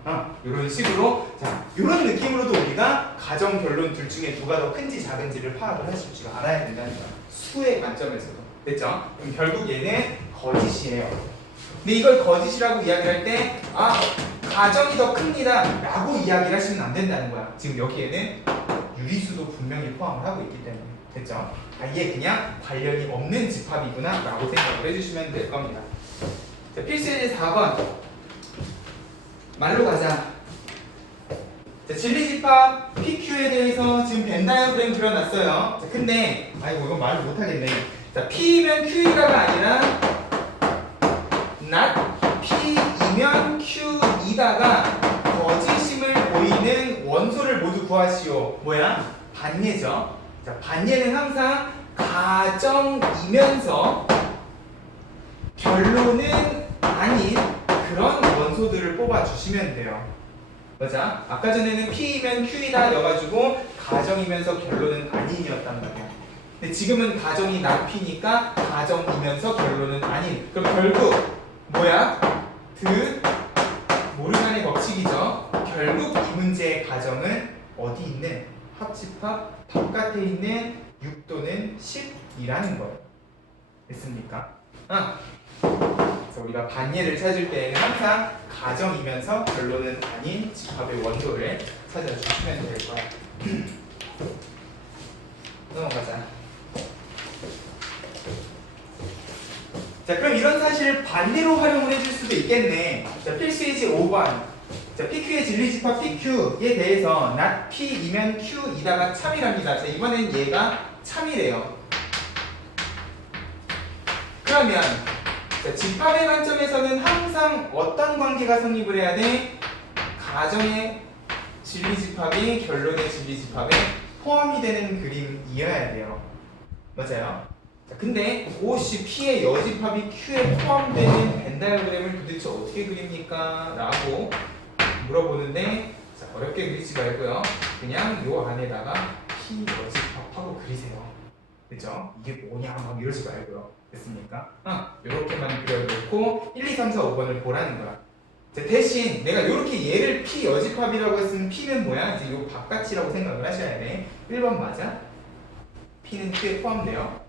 이런 식으로 자, 이런 느낌으로도 우리가 가정 결론 둘 중에 누가 더 큰지 작은지를 파악을 하실 줄 알아야 된다는 거야. 수의 관점에서도. 됐죠? 그럼 결국 얘는 거짓이에요. 근데 이걸 거짓이라고 이야기할 때 가정이 더 큽니다 라고 이야기를 하시면 안 된다는 거야. 지금 여기에는 유리수도 분명히 포함을 하고 있기 때문에. 됐죠? 이게 그냥 관련이 없는 집합이구나 라고 생각을 해주시면 될 겁니다. 자, 필수예제 4번 말로 가자. 자, 진리집합 PQ에 대해서 지금 벤 다이어그램 그려놨어요. 자, 근데 아이고 이거 말 못하겠네. 자, P면 Q이다가 아니라 not P이면 Q이다가 거짓임을 보이는 원소를 모두 구하시오. 뭐야? 반예죠. 자, 반예는 항상 가정이면서 결론은 아닌 그런 원소들을 뽑아주시면 돼요. 맞아? 아까 전에는 P이면 Q이다 여가지고 가정이면서 결론은 아닌이었단 말이야. 근데 지금은 가정이 not P니까 가정이면서 결론은 아닌. 그럼 결국 뭐야? 모르간의 법칙이죠. 결국 이 문제의 가정은 어디 있는? 합집합 바깥에 있는 6 또는 10이라는 거예요. 됐습니까? 그래서 우리가 반예를 찾을 때에는 항상 가정이면서 결론은 아닌 집합의 원소를 찾아주시면 될 거야. 넘어가자. 자, 그럼 이런 사실을 반대로 활용을 해줄 수도 있겠네. 자, 필수예제 5번. 자, PQ의 진리집합 PQ에 대해서 not P이면 Q이다가 참이랍니다. 자, 이번엔 얘가 참이래요. 그러면 자, 집합의 관점에서는 항상 어떤 관계가 성립을 해야 돼? 가정의 진리집합이 결론의 진리집합에 포함이 되는 그림이어야 돼요. 맞아요? 자, 근데 혹시 P의 여집합이 Q에 포함되는 벤 다이어그램을 도대체 어떻게 그립니까? 라고 물어보는데 자, 어렵게 그리지 말고요. 그냥 요 안에다가 P 여집합하고 그리세요. 그죠? 이게 뭐냐 막 이러지 말고요. 됐습니까? 요렇게만 그려놓고 1, 2, 3, 4, 5번을 보라는 거야. 자, 대신 내가 요렇게 얘를 P 여집합이라고 했으면 P는 뭐야? 이제 요 바깥이라고 생각을 하셔야 돼. 1번 맞아? P는 Q에 포함돼요?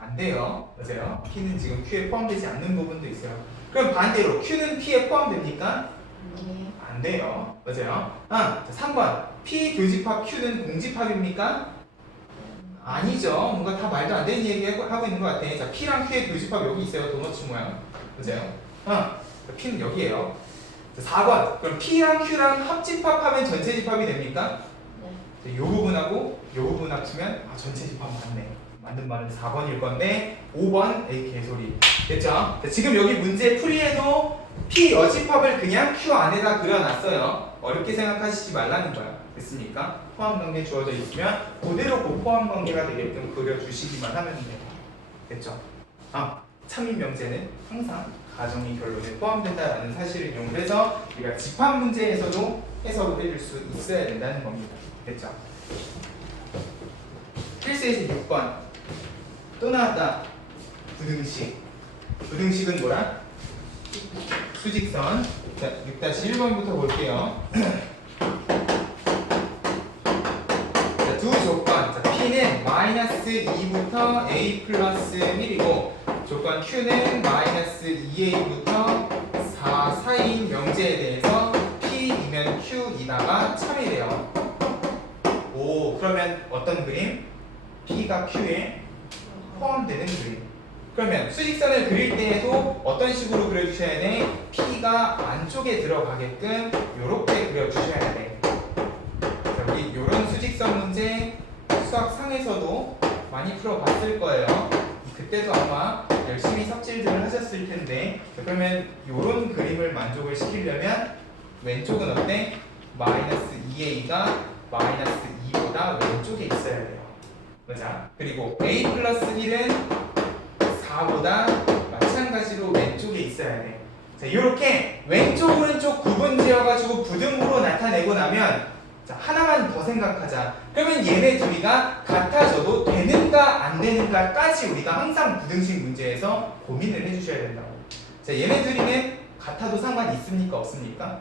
안 돼요. 맞아요. P는 지금 Q에 포함되지 않는 부분도 있어요. 그럼 반대로 Q는 P에 포함됩니까? 안 돼요. 맞아요. 자, 3번. P 교집합 Q는 공집합입니까? 아니죠. 뭔가 다 말도 안 되는 얘기 하고 있는 것 같아. 자, P랑 Q의 교집합 여기 있어요. 도너츠 모양. 맞아요. P는 여기에요. 자, 4번. 그럼 P랑 Q랑 합집합하면 전체 집합이 됩니까? 자, 요 부분하고 요 부분 합치면 전체 집합 맞네. 맞는 말은 4번일 건데 5번 에이 개소리. 됐죠? 자, 지금 여기 문제 풀이에도 P 여집합을 그냥 Q 안에다 그려놨어요. 어렵게 생각하시지 말라는 거야. 됐습니까? 포함관계 주어져 있으면 그대로 그 포함관계가 되게끔 그려주시기만 하면 돼요. 됐죠? 참인 명제는 항상 가정의 결론에 포함된다라는 사실을 이용해서 우리가 집합 문제에서도 해석을 해줄 수 있어야 된다는 겁니다. 됐죠? 필수에서 6번 또 나왔다. 부등식. 부등식은 뭐라? 수직선. 자, 6-1번부터 볼게요. 자, 두 조건. 자, P는 -2부터 A 플러스 1이고 조건 Q는 -2A부터 4 사이인 명제에 대해서 P이면 Q이다가 참이래요. 오, 그러면 어떤 그림? P가 Q에 포함되는 그림. 그러면 수직선을 그릴 때에도 어떤 식으로 그려주셔야 돼? P가 안쪽에 들어가게끔 이렇게 그려주셔야 돼. 자, 우리 이런 수직선 문제 수학상에서도 많이 풀어봤을 거예요. 그때도 아마 열심히 삽질들을 하셨을 텐데, 자, 그러면 이런 그림을 만족을 시키려면 왼쪽은 어때? -2a가 -2보다 왼쪽에 있어야 돼요. 맞아? 그리고 a 플러스 1은 4보다 마찬가지로 왼쪽에 있어야 돼. 자, 이렇게 왼쪽 오른쪽 구분 지어가지고 부등호로 나타내고 나면 자, 하나만 더 생각하자. 그러면 얘네 둘이가 같아져도 되는가 안 되는가까지 우리가 항상 부등식 문제에서 고민을 해주셔야 된다고. 자, 얘네 둘이는 같아도 상관이 있습니까 없습니까?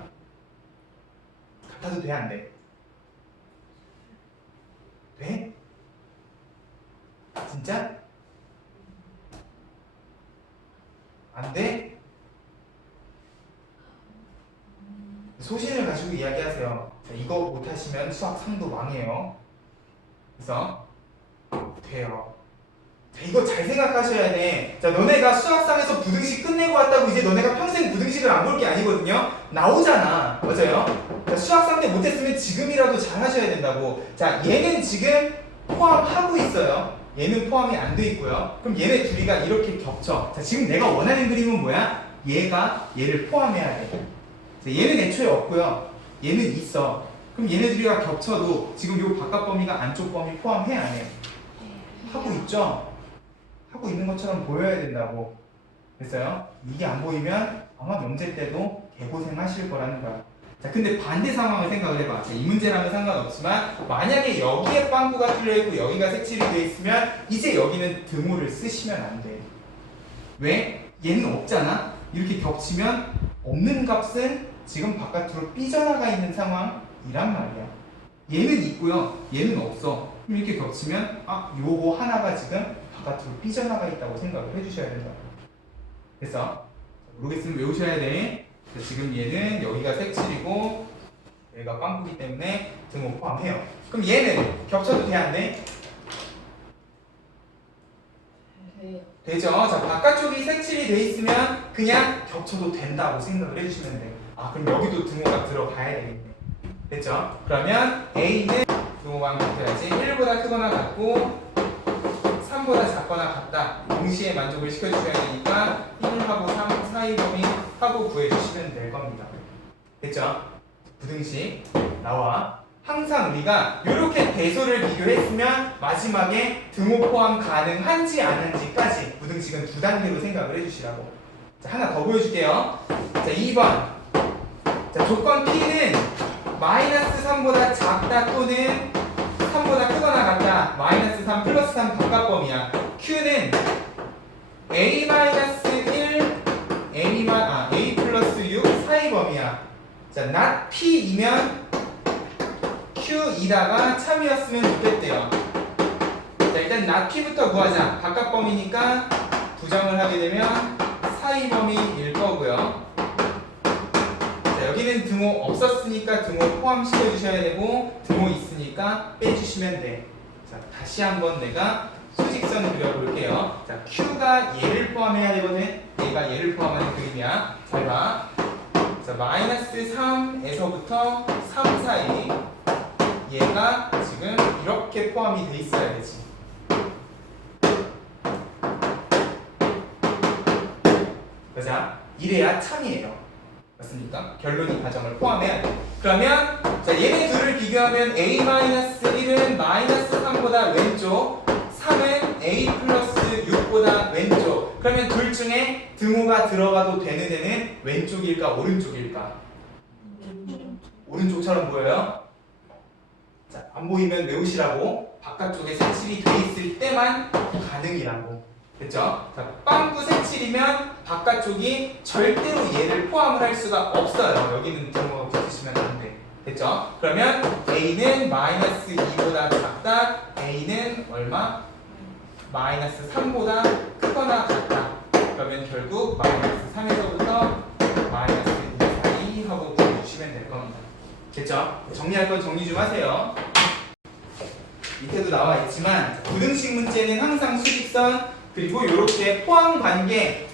같아도 돼 안 돼? 돼? 진짜? 안 돼? 소신을 가지고 이야기하세요. 자, 이거 못하시면 수학 상도 망해요. 그래서 돼요. 자, 이거 잘 생각하셔야 돼. 자, 너네가 수학상에서 부등식 끝내고 왔다고 이제 너네가 평생 부등식을 안 볼 게 아니거든요. 나오잖아. 맞아요? 자, 수학상 때 못했으면 지금이라도 잘 하셔야 된다고. 자, 얘는 지금 포함하고 있어요. 얘는 포함이 안 돼 있고요. 그럼 얘네 둘이가 이렇게 겹쳐. 자, 지금 내가 원하는 그림은 뭐야? 얘가 얘를 포함해야 돼. 자, 얘는 애초에 없고요. 얘는 있어. 그럼 얘네 둘이가 겹쳐도 지금 요 바깥 범위가 안쪽 범위 포함해 안 해? 하고 있죠? 하고 있는 것처럼 보여야 된다고. 됐어요? 이게 안 보이면 아마 명제 때도 개고생 하실 거라는 거야. 자, 근데 반대 상황을 생각을 해봐. 자, 이 문제랑은 상관없지만 만약에 여기에 빵꾸가 뚫려있고 여기가 색칠이 되어 있으면 이제 여기는 등호를 쓰시면 안 돼. 왜? 얘는 없잖아? 이렇게 겹치면 없는 값은 지금 바깥으로 삐져나가 있는 상황이란 말이야. 얘는 있고요. 얘는 없어. 그럼 이렇게 겹치면 요거 하나가 지금 바깥으로 삐져나가 있다고 생각을 해주셔야 된다. 그래서 모르겠으면 외우셔야 돼. 지금 얘는 여기가 색칠이고 여기가 빵꾸기 때문에 등호 포함해요. 그럼 얘는 겹쳐도 돼 안 돼? 돼요. 되죠. 자, 바깥쪽이 색칠이 돼 있으면 그냥 겹쳐도 된다고 생각을 해주시면 돼. 그럼 여기도 등호가 들어가야 되겠네. 됐죠? 그러면 A는 등호가 같아야지 1보다 크거나 같고 3보다 작거나 같다. 동시에 만족을 시켜주셔야 되니까 1하고 3 사이 범위 하고 구해주시면 될 겁니다. 됐죠? 부등식 나와. 항상 우리가 이렇게 배수를 비교했으면 마지막에 등호 포함 가능한지 안 한지까지 부등식은 두 단계로 생각을 해주시라고. 자, 하나 더 보여줄게요. 자, 2번. 자, 조건 P는 -3보다 작다 또는 3보다 크거나 같다. -3 플러스 3 바깥 범위야. Q는 A-1 A 플러스 6 사이 범위야. 자, not P이면 Q이다가 참이었으면 좋겠대요. 자, 일단 not P부터 구하자. 바깥 범위니까 부정을 하게 되면 사이 범위일 거고요. 자, 여기는 등호 없었으니까 등호 포함시켜 주셔야 되고 등호 있으니까 빼주시면 돼. 자, 다시 한번 내가 수직선 그려볼게요. 자, Q가 얘를 포함해야 되거든. 얘가 얘를 포함하는 그림이야. 잘 봐. 자, -3에서부터 3 사이 얘가 지금 이렇게 포함이 돼 있어야 되지. 그자 이래야 참이에요. 맞습니까? 결론 이 과정을 포함해야 돼. 그러면 자, 얘네 둘을 비교하면 A-1은 -3보다 왼쪽, 3은 A 플러스 6보다 왼쪽. 그러면 둘 중에 등호가 들어가도 되는 애는 왼쪽일까 오른쪽일까? 오른쪽처럼 보여요? 자, 안 보이면 외우시라고. 바깥쪽에 색칠이 돼 있을 때만 가능이라고. 됐죠? 자, 빵꾸 색칠이면 바깥쪽이 절대로 얘를 포함을 할 수가 없어요. 여기는 등호가 붙으시면 안 돼. 됐죠? 그러면 A는 -2보다 작다. A는 얼마? -3보다 크거나 같다. 그러면 결국 -3에서부터 -2 사이 하고 보여주시면 될 겁니다. 됐죠? 정리할 건 정리 좀 하세요. 밑에도 나와 있지만 부등식 문제는 항상 수직선 그리고 이렇게 포함 관계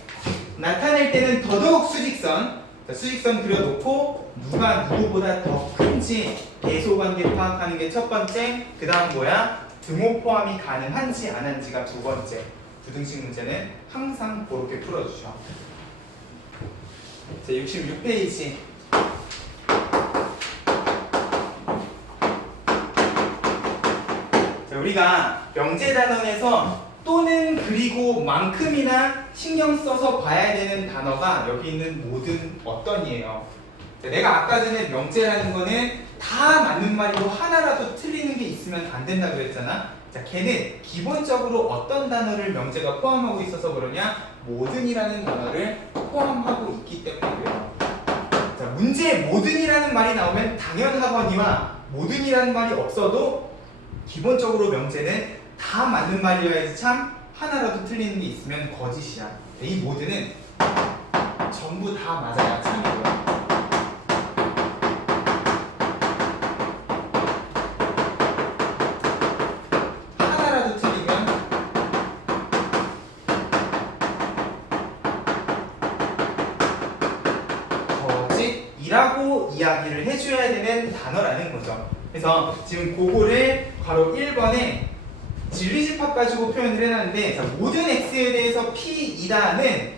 나타낼 때는 더더욱 수직선. 자, 수직선 그려놓고 누가 누구보다 더 큰지 배소 관계 파악하는 게 첫 번째. 그 다음 뭐야? 등호 포함이 가능한지 안 한지가 두 번째. 부등식 문제는 항상 그렇게 풀어주죠. 자, 66페이지. 자, 우리가 명제단원에서 또는 그리고 만큼이나 신경 써서 봐야 되는 단어가 여기 있는 모든 어떤이에요. 자, 내가 아까 전에 명제라는 거는 다 맞는 말이고 하나라도 틀리는 게 있으면 안 된다고 그랬잖아. 자, 걔는 기본적으로 어떤 단어를 명제가 포함하고 있어서 그러냐? 모든이라는 단어를 포함하고 있기 때문에 그래요. 자, 문제에 모든이라는 말이 나오면 당연하거니와 모든이라는 말이 없어도 기본적으로 명제는 다 맞는 말이어야지 참 하나라도 틀리는 게 있으면 거짓이야. 이 모든은 전부 다 맞아야 참이고요. 하나라도 틀리면 거짓이라고 이야기를 해줘야 되는 단어라는 거죠. 그래서 지금 그거를 바로 1번에 진리집합 가지고 표현을 해놨는데, 자, 모든 x에 대해서 p이다는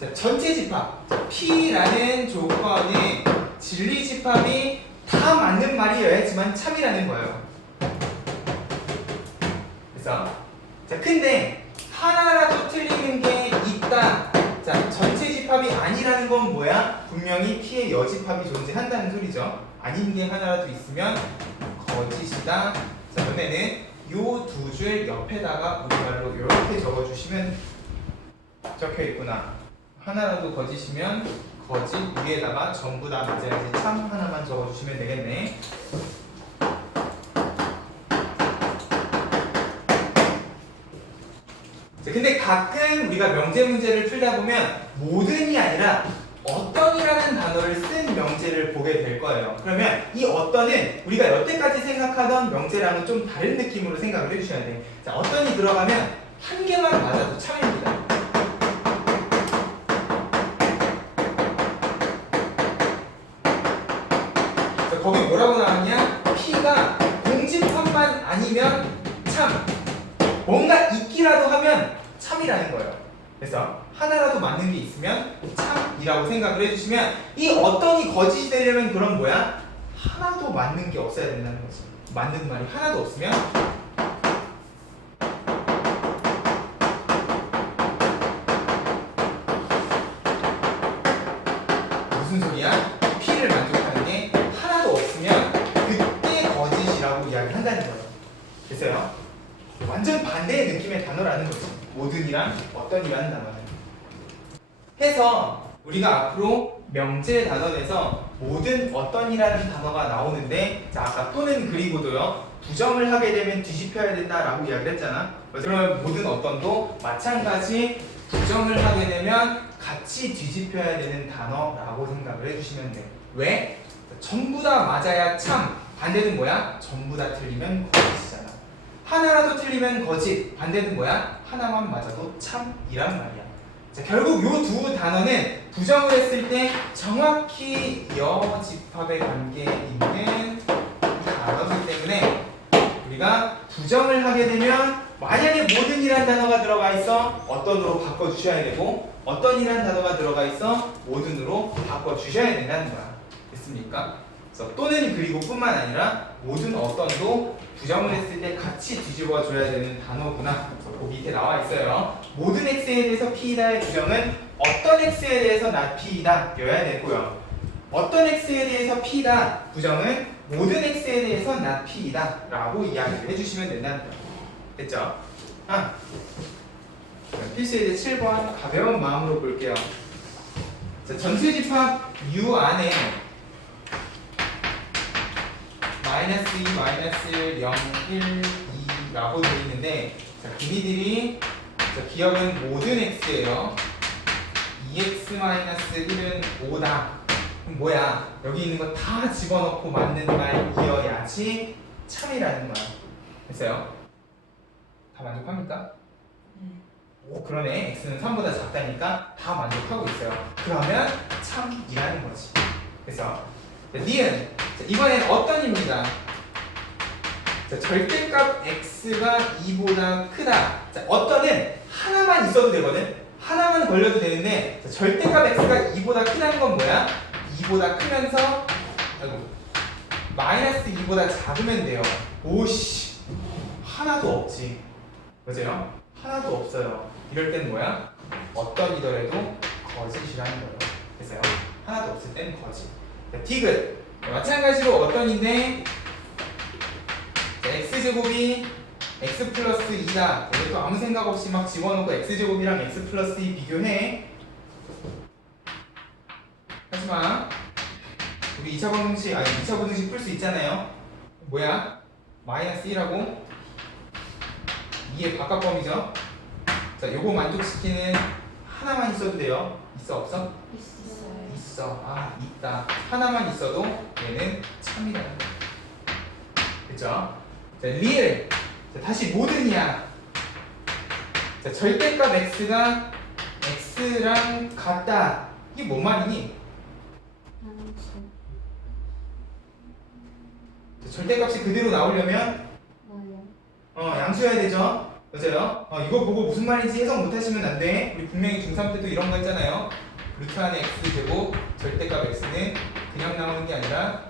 자, 전체 집합. 자, p라는 조건에 진리집합이 다 맞는 말이어야지만 참이라는 거예요. 그래서 자, 근데 하나라도 틀리는 게 있다. 자, 전체 집합이 아니라는 건 뭐야? 분명히 p의 여집합이 존재한다는 소리죠. 아닌 게 하나라도 있으면 거짓이다. 자, 너네는 요 두 줄 옆에다가 우리말로 이렇게 적어주시면 적혀 있구나. 하나라도 거짓이면 거짓, 위에다가 전부 다 맞아야지 참 하나만 적어주시면 되겠네. 자, 근데 가끔 우리가 명제 문제를 풀다 보면 모든이 아니라 어떤이라는 단어를 쓴 명제를 보게 될 거예요. 그러면 이 어떤은 우리가 여태까지 생각하던 명제랑은 좀 다른 느낌으로 생각을 해주셔야 돼. 자, 어떤이 들어가면 한 개만 맞아도 참입니다. 자, 거기 뭐라고 나왔냐? P가 공집합만 아니면 참. 뭔가 있기라도 하면 참이라는 거예요. 그래서 하나라도 맞는 게 있으면 참이라고 생각을 해주시면, 이 어떤이 거짓이 되려면 그럼 뭐야? 하나도 맞는 게 없어야 된다는 거지. 맞는 말이 하나도 없으면 무슨 소리야? P를 만족하는 게 하나도 없으면 그때 거짓이라고 이야기를 한다는 거예요. 그래서요, 완전 반대의 느낌의 단어라는 거죠. 모든이랑 어떤이라는 단어는. 해서 우리가 앞으로 명제 단원에서 모든 어떤이라는 단어가 나오는데, 자, 아까 또는 그리고도요, 부정을 하게 되면 뒤집혀야 된다라고 이야기를 했잖아. 그러면 모든 어떤도 마찬가지 부정을 하게 되면 같이 뒤집혀야 되는 단어라고 생각을 해주시면 돼. 왜? 전부 다 맞아야 참. 반대는 뭐야? 전부 다 틀리면 거짓이잖아. 하나라도 틀리면 거짓. 반대는 뭐야? 하나만 맞아도 참이란 말이야. 자, 결국 이 두 단어는 부정을 했을 때 정확히 여집합의 관계에 있는 단어이기 때문에 우리가 부정을 하게 되면 만약에 모든이란 단어가 들어가 있어 어떤으로 바꿔주셔야 되고 어떤이란 단어가 들어가 있어 모든으로 바꿔주셔야 된다는 거야. 됐습니까? 그래서 또는 그리고 뿐만 아니라 모든 어떤도 부정을 했을 때 같이 뒤집어 줘야 되는 단어구나. 그래서 그 밑에 나와 있어요. 모든 x에 대해서 p이다의 부정은 어떤 x에 대해서 not p이다 여야 되고요. 어떤 x에 대해서 p다 부정은 모든 x에 대해서 not p이다 라고 이야기를 해주시면 된다는 거예요. 됐죠? 필수에 이제 7번 가벼운 마음으로 볼게요. 자, 전체 집합 U 안에 마이너스 2, 마이너스 1, 0, 1, 2라고 되어 있는데 자, 그니들이 기억은 모든 x예요. 2x-1은 5다. 그럼 뭐야? 여기 있는 거 다 집어넣고 맞는 말이어야지 참이라는 거야. 됐어요? 다 만족합니까? 오 그러네. x는 3보다 작다니까 다 만족하고 있어요. 그러면 참이라는 거지. 그래서 니은 이번엔 어떤입니다. 자, 절대값 x가 2보다 크다. 자, 어떤은 하나만 있어도 되거든. 하나만 걸려도 되는데 자, 절대값 x가 2보다 크다는 건 뭐야? 2보다 크면서 마이너스 2보다 작으면 돼요. 오씨 하나도 없지. 맞아요? 하나도 없어요. 이럴 때는 뭐야? 어떤이더라도 거짓이라는 거예요. 됐어요? 하나도 없을 때는 거짓. 자, 디귿 마찬가지로 어떤인데 x제곱이 x 플러스 2다. 이것도 아무 생각 없이 막 집어넣고 x제곱이랑 x 플러스 2 비교해. 하지마. 우리 2차 방정식, 2차 방정식 풀 수 있잖아요. 뭐야? 마이너스 1하고 2의 바깥범위죠. 자, 요거 만족시키는 하나만 있어도 돼요. 있어 없어? 있어요. 있어. 있다. 하나만 있어도 얘는 참이라는 거야. 그쵸? 자, 리을. 자, 다시 모든이야. 자, 절대값 x가 x랑 같다. 이게 뭔 말이니? 자, 절대값이 그대로 나오려면 양수해야 되죠? 맞아요? 이거 보고 무슨 말인지 해석 못 하시면 안 돼. 우리 분명히 중3 때도 이런 거 했잖아요. 루트 안에 x제곱 절대값 x는 그냥 나오는 게 아니라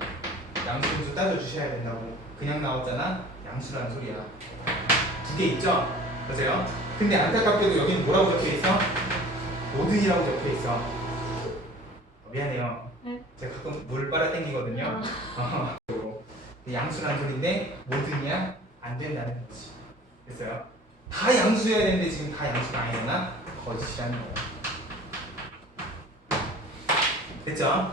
양수분수 따져주셔야 된다고. 그냥 나왔잖아? 양수라는 소리야. 두 개 있죠? 맞아요? 근데 안타깝게도 여기는 뭐라고 적혀있어? 모든이라고 적혀있어. 미안해요. 네? 제가 가끔 물 빨아당기거든요. 양수라는 소리인데 모든이야? 안 된다는 거지. 됐어요? 다 양수여야 되는데 지금 다 양수가 아니었나? 거짓이라는 거예요. 됐죠?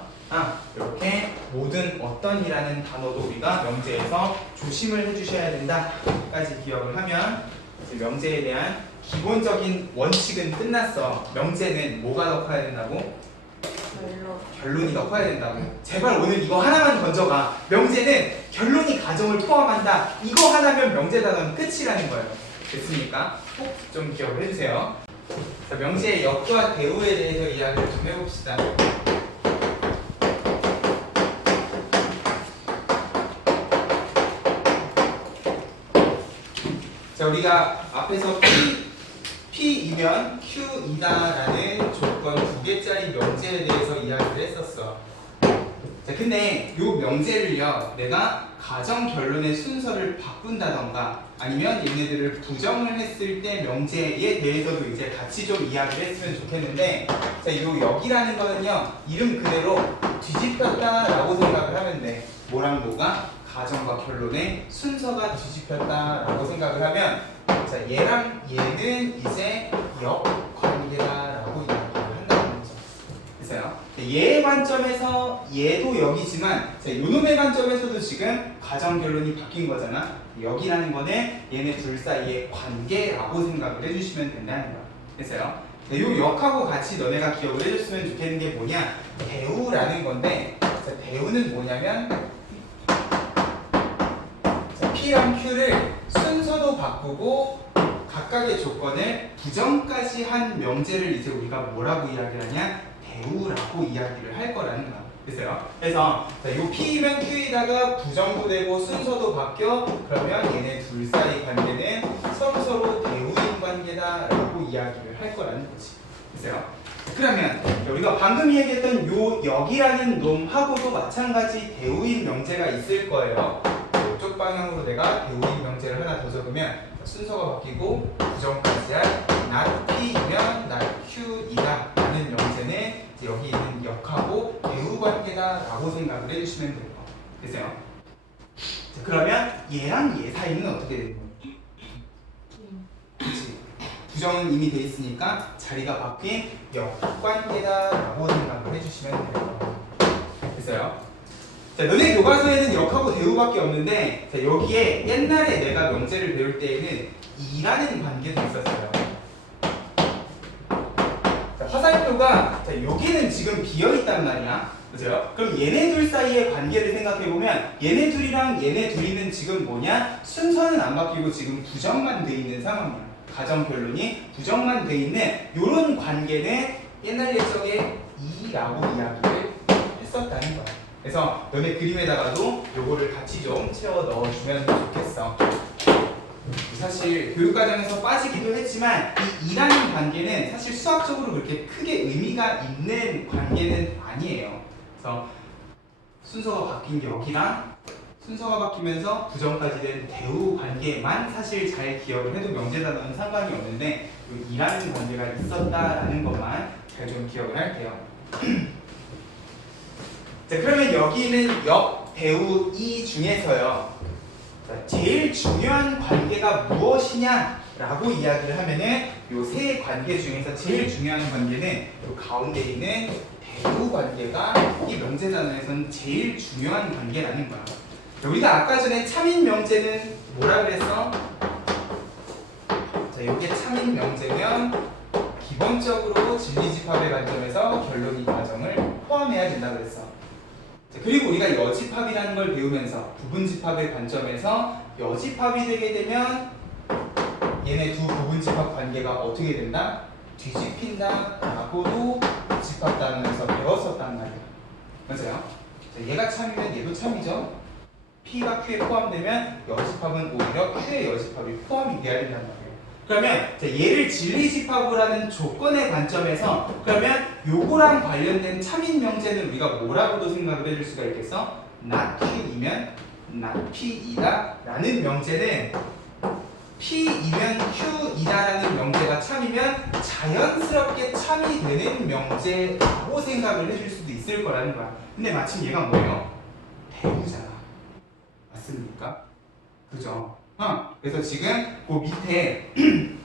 이렇게 모든 어떤이라는 단어도 우리가 명제에서 조심을 해주셔야 된다까지 기억을 하면 이제 명제에 대한 기본적인 원칙은 끝났어. 명제는 뭐가 더 커야 된다고? 결론이 더 커야 된다고. 제발 오늘 이거 하나만 건져가. 명제는 결론이 가정을 포함한다. 이거 하나면 명제 단어는 끝이라는 거예요. 됐습니까? 꼭 좀 기억을 해주세요. 자, 명제의 역과 대우에 대해서 이야기를 좀 해봅시다. 자, 우리가 앞에서 P이면 Q이다라는 조건 두 개짜리 명제에 대해서 이야기를 했었어. 자, 근데 이 명제를요, 내가 가정 결론의 순서를 바꾼다던가 아니면 얘네들을 부정을 했을 때 명제에 대해서도 이제 같이 좀 이야기를 했으면 좋겠는데, 자, 이 여기라는 거는요, 이름 그대로 뒤집혔다라고 생각을 하면 돼. 뭐랑 뭐가? 가정과 결론의 순서가 뒤집혔다라고 생각을 하면, 자, 얘랑 얘는 이제 역관계다라고 이야기를 한다는 거죠. 그래서요, 얘의 관점에서 얘도 여기지만, 자, 요놈의 관점에서도 지금 가정 결론이 바뀐 거잖아. 여기라는 거는 얘네 둘 사이의 관계라고 생각을 해주시면 된다는 거야. 그래서요, 요 역하고 같이 너네가 기억을 해줬으면 좋겠는 게 뭐냐? 대우라는 건데, 자, 대우는 뭐냐면 P랑 Q를 순서도 바꾸고 각각의 조건을 부정까지 한 명제를 이제 우리가 뭐라고 이야기를 하냐? 대우라고 이야기를 할 거라는 거야. 됐어요? 그래서 이 P면 Q에다가 부정도 되고 순서도 바뀌어. 그러면 얘네 둘 사이 관계는 서로서로 대우인 관계다라고 이야기를 할 거라는 거지. 됐어요? 그러면 우리가 방금 얘기했던 요 여기라는 놈하고도 마찬가지 대우인 명제가 있을 거예요. 이쪽 방향으로 내가 대우인 명제를 하나 더 적으면 순서가 바뀌고 부정까지 할 not P이면 not Q이다 라는 명제는 이제 여기 있는 역하고 대우 관계다 라고 생각을 해주시면 돼요. 됐어요? 자, 그러면 얘랑 얘 사이는 어떻게 되는 거예요? 그치? 부정은 이미 돼 있으니까 자리가 바뀐 역관계다 라고 생각을 해주시면 돼요. 됐어요? 자, 너네 교과서에는 역하고 대우밖에 없는데, 자, 여기에 옛날에 내가 명제를 배울 때에는 이라는 관계도 있었어요. 자, 화살표가 자, 여기는 지금 비어 있단 말이야. 그죠? 그럼 얘네 둘 사이의 관계를 생각해 보면 얘네 둘이랑 얘네 둘이는 지금 뭐냐? 순서는 안 바뀌고 지금 부정만 돼 있는 상황이야. 가정 결론이 부정만 돼 있는 이런 관계는 옛날 예적에 이라고 이야기를 했었다는 거야. 그래서 너네 그림에다가도 요거를 같이 좀 채워 넣어주면 좋겠어. 사실 교육과정에서 빠지기도 했지만 이 이라는 관계는 사실 수학적으로 그렇게 크게 의미가 있는 관계는 아니에요. 그래서 순서가 바뀐 게 여기랑 순서가 바뀌면서 부정까지 된 대우 관계만 사실 잘 기억을 해도 명제단어는 상관이 없는데 이 이라는 관계가 있었다라는 것만 잘 좀 기억을 할게요. 자, 그러면 여기는 역, 대우, 이 중에서요. 자, 제일 중요한 관계가 무엇이냐라고 이야기를 하면은 요 세 관계 중에서 제일 중요한 관계는 요 가운데 있는 대우 관계가 이 명제 단어에서는 제일 중요한 관계라는 거야. 우리가 아까 전에 참인 명제는 뭐라 그랬어? 자, 요게 참인 명제면 기본적으로 진리집합의 관점에서 결론이 과정을 포함해야 된다고 그랬어. 자, 그리고 우리가 여집합이라는 걸 배우면서 부분집합의 관점에서 여집합이 되게 되면 얘네 두 부분집합 관계가 어떻게 된다? 뒤집힌다 라고도 집합 단원에서 배웠었단 말이야. 맞아요? 자, 얘가 참이면 얘도 참이죠. P가 Q에 포함되면 여집합은 오히려 Q의 여집합이 포함이 돼야 된단 말이에요. 그러면 자, 얘를 진리집합을 하는 조건의 관점에서 그러면 요거랑 관련된 참인 명제는 우리가 뭐라고도 생각을 해줄 수가 있겠어? not Q이면 not P이다 라는 명제는 P이면 Q이다 라는 명제가 참이면 자연스럽게 참이 되는 명제라고 생각을 해줄 수도 있을 거라는 거야. 근데 마침 얘가 뭐예요? 대우잖아. 맞습니까? 그죠? 그래서 지금 그 밑에 큰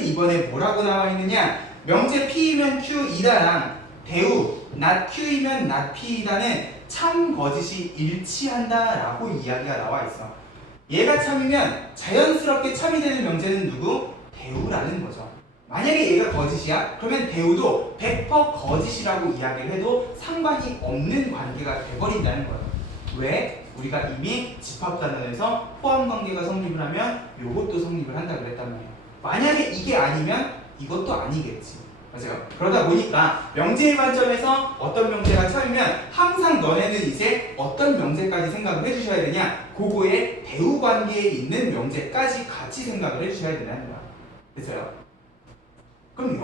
2번에 뭐라고 나와 있느냐? 명제 P이면 Q이다랑 대우 not Q이면 not P이다는 참 거짓이 일치한다라고 이야기가 나와 있어. 얘가 참이면 자연스럽게 참이 되는 명제는 누구? 대우라는 거죠. 만약에 얘가 거짓이야? 그러면 대우도 100% 거짓이라고 이야기를 해도 상관이 없는 관계가 돼버린다는 거예요. 왜? 우리가 이미 집합단원에서 포함관계가 성립을 하면 이것도 성립을 한다 그랬단 말이에요. 만약에 이게 아니면 이것도 아니겠지. 맞아요? 그러다 보니까 명제의 관점에서 어떤 명제가 참이면 항상 너네는 이제 어떤 명제까지 생각을 해주셔야 되냐? 그거의 대우 관계에 있는 명제까지 같이 생각을 해주셔야 된다는 거야. 됐어요? 그럼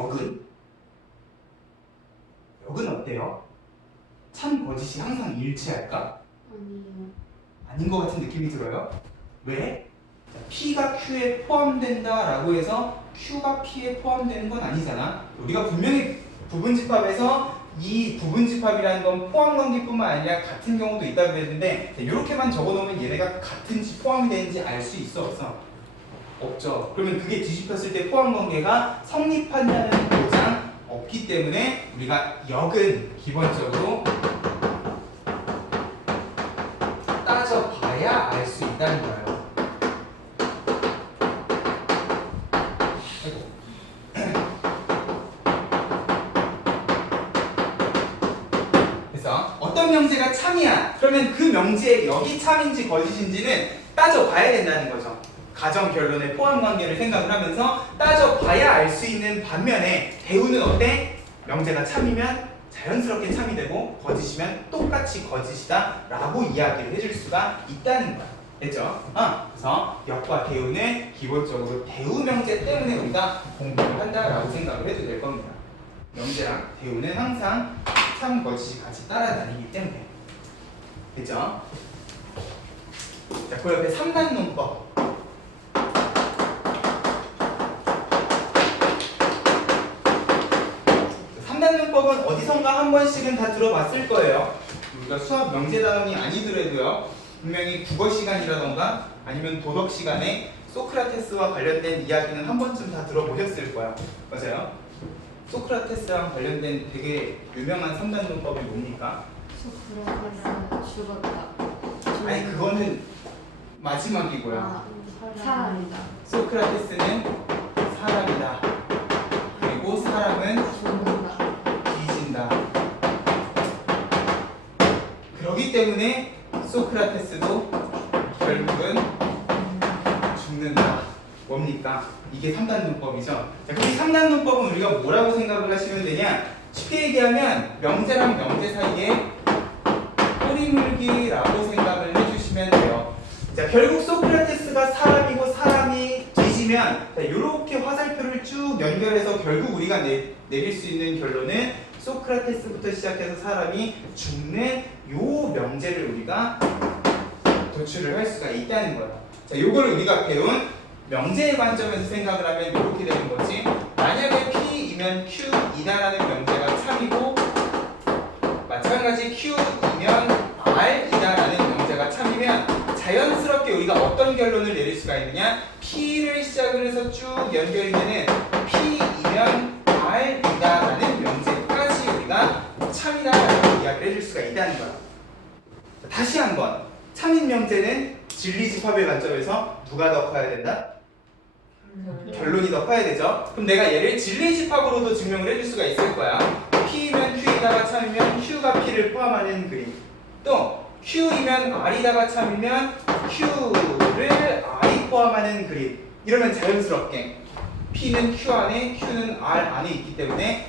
역은 어때요? 참 거짓이 항상 일치할까? 아니요. 아닌 것 같은 느낌이 들어요. 왜? 자, P가 Q에 포함된다라고 해서 Q가 P에 포함되는 건 아니잖아. 우리가 분명히 부분집합에서 이 부분집합이라는 건 포함관계뿐만 아니라 같은 경우도 있다고 그랬는데 이렇게만 적어놓으면 얘네가 같은지 포함이 되는지 알 수 있어 없어? 없죠. 그러면 그게 뒤집혔을 때 포함관계가 성립한다는 보장 없기 때문에 우리가 역은 기본적으로 따져봐야 알 수 있다는 거예요. 그래서 어떤 명제가 참이야. 그러면 그 명제의 역이 참인지 거짓인지는 따져봐야 된다는 거죠. 가정 결론의 포함 관계를 생각을 하면서 따져봐야 알 수 있는 반면에 대우는 어때? 명제가 참이면 자연스럽게 참이 되고 거짓이면 똑같이 거짓이다 라고 이야기를 해줄 수가 있다는 거야. 됐죠? 그래서 역과 대우는 기본적으로 대우 명제 때문에 우리가 공부를 한다라고 생각을 해도 될 겁니다. 명제랑 대우는 항상 참 거짓이 같이 따라다니기 때문에. 됐죠? 자, 그 옆에 3단 논법. 3단 논법은 어디선가 한 번씩은 다 들어봤을 거예요. 우리가 수학 명제 단원이 아니더라도요. 분명히 국어 시간이라던가 아니면 도덕 시간에 소크라테스와 관련된 이야기는 한 번쯤 다 들어보셨을 거야. 맞아요? 소크라테스랑 관련된 되게 유명한 3단 논법이 뭡니까? 소크라테스 죽었다. 아니 그거는 마지막이고요. 사람이다. 소크라테스는 사람이다. 그리고 사람은 죽는다. 뒤진다. 그렇기 때문에 소크라테스도 결국은 죽는다. 뭡니까? 이게 3단 논법이죠. 자, 이 3단 논법은 우리가 뭐라고 생각을 하시면 되냐? 쉽게 얘기하면 명제랑 명제 사이에 꼬리물기라고 생각을 해주시면 돼요. 자, 결국 소크라테스가 사람이고 사람이 뒤지면 이렇게 화살표를 쭉 연결해서 결국 우리가 내릴 수 있는 결론은 소크라테스부터 시작해서 사람이 죽는 요 명제를 우리가 도출을 할 수가 있다는 거예요. 자, 요걸 우리가 배운 명제의 관점에서 생각을 하면 이렇게 되는 거지. 만약에 P이면 Q이다라는 명제가 참이고 마찬가지 Q이면 R이다라는 명제가 참이면 자연스럽게 우리가 어떤 결론을 내릴 수가 있느냐? P를 시작을 해서 쭉 연결이 되는 P이면 R이다라는 명제까지 우리가 참이다라고 이야기를 해줄 수가 있다는 거야. 다시 한번 참인 명제는 진리집합의 관점에서 누가 더 커야 된다? 결론이 더 커야 되죠. 그럼 내가 얘를 진리집합으로도 증명을 해줄 수가 있을 거야. P이면 Q이다가 참이면 Q가 P를 포함하는 그림. 또 Q이면 R이다가 참이면 Q를 R이 포함하는 그림. 이러면 자연스럽게 P는 Q 안에 Q는 R 안에 있기 때문에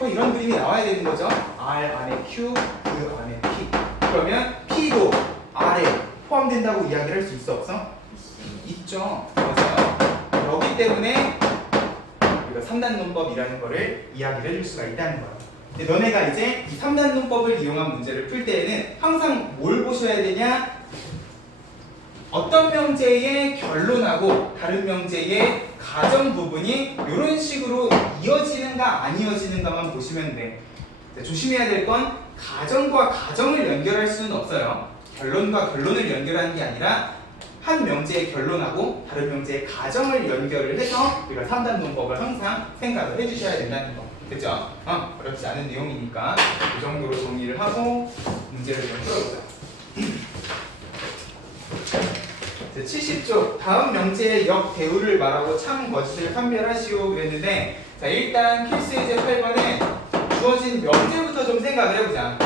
100% 이런 그림이 나와야 되는 거죠. R 안에 Q, 그 안에 P. 그러면 P도 R에 포함된다고 이야기를 할 수 있어 없어? 있죠. 맞아요. 그렇기 때문에 우리가 3단 논법이라는 거를 이야기를 해줄 수가 있다는 거야. 근데 너네가 이제 이 3단 논법을 이용한 문제를 풀 때에는 항상 뭘 보셔야 되냐? 어떤 명제의 결론하고 다른 명제의 가정 부분이 이런 식으로 이어지는가 안 이어지는가만 보시면 돼. 조심해야 될 건 가정과 가정을 연결할 수는 없어요. 결론과 결론을 연결하는 게 아니라 한 명제의 결론하고 다른 명제의 가정을 연결을 해서 우리가 3단 논법을 항상 생각을 해주셔야 된다는 거. 그죠? 어렵지 않은 내용이니까 이 정도로 정리를 하고 문제를 좀 풀어보자. 70쪽 다음 명제의 역 대우를 말하고 참 거짓을 판별하시오 그랬는데 자 일단 필수예제 8번에 주어진 명제부터 좀 생각을 해보자.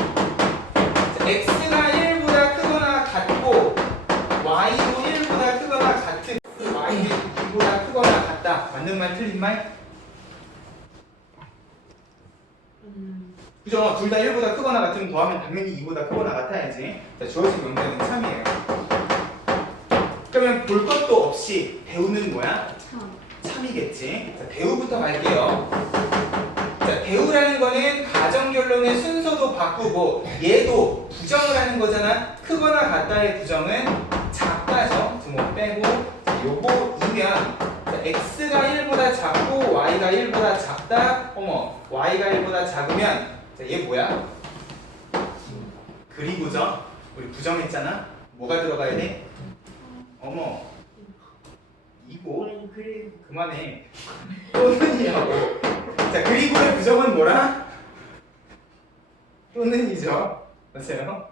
자, x가 1보다 크거나 같고 y도 1보다 크거나 같은 y도 2보다 크거나 같다. 맞는 말 틀린 말? 그죠? 둘 다 1보다 크거나 같으면 더하면 당연히 2보다 크거나 같아야지. 자, 주어진 명제는 참이에요. 그러면 볼 것도 없이 대우는 뭐야? 참이겠지. 자, 대우부터 갈게요. 자, 대우라는 거는 가정결론의 순서도 바꾸고 얘도 부정을 하는 거잖아. 크거나 같다의 부정은 작다죠. 등호 빼고 자, 요거이면 자, x가 1보다 작고 y가 1보다 작다. y가 1보다 작으면 자, 얘 뭐야? 그리고죠. 우리 부정했잖아. 뭐가 들어가야 돼? 이고 그만해. 또는이라고. 자 그리고의 부정은 뭐라? 또는이죠. 맞아요?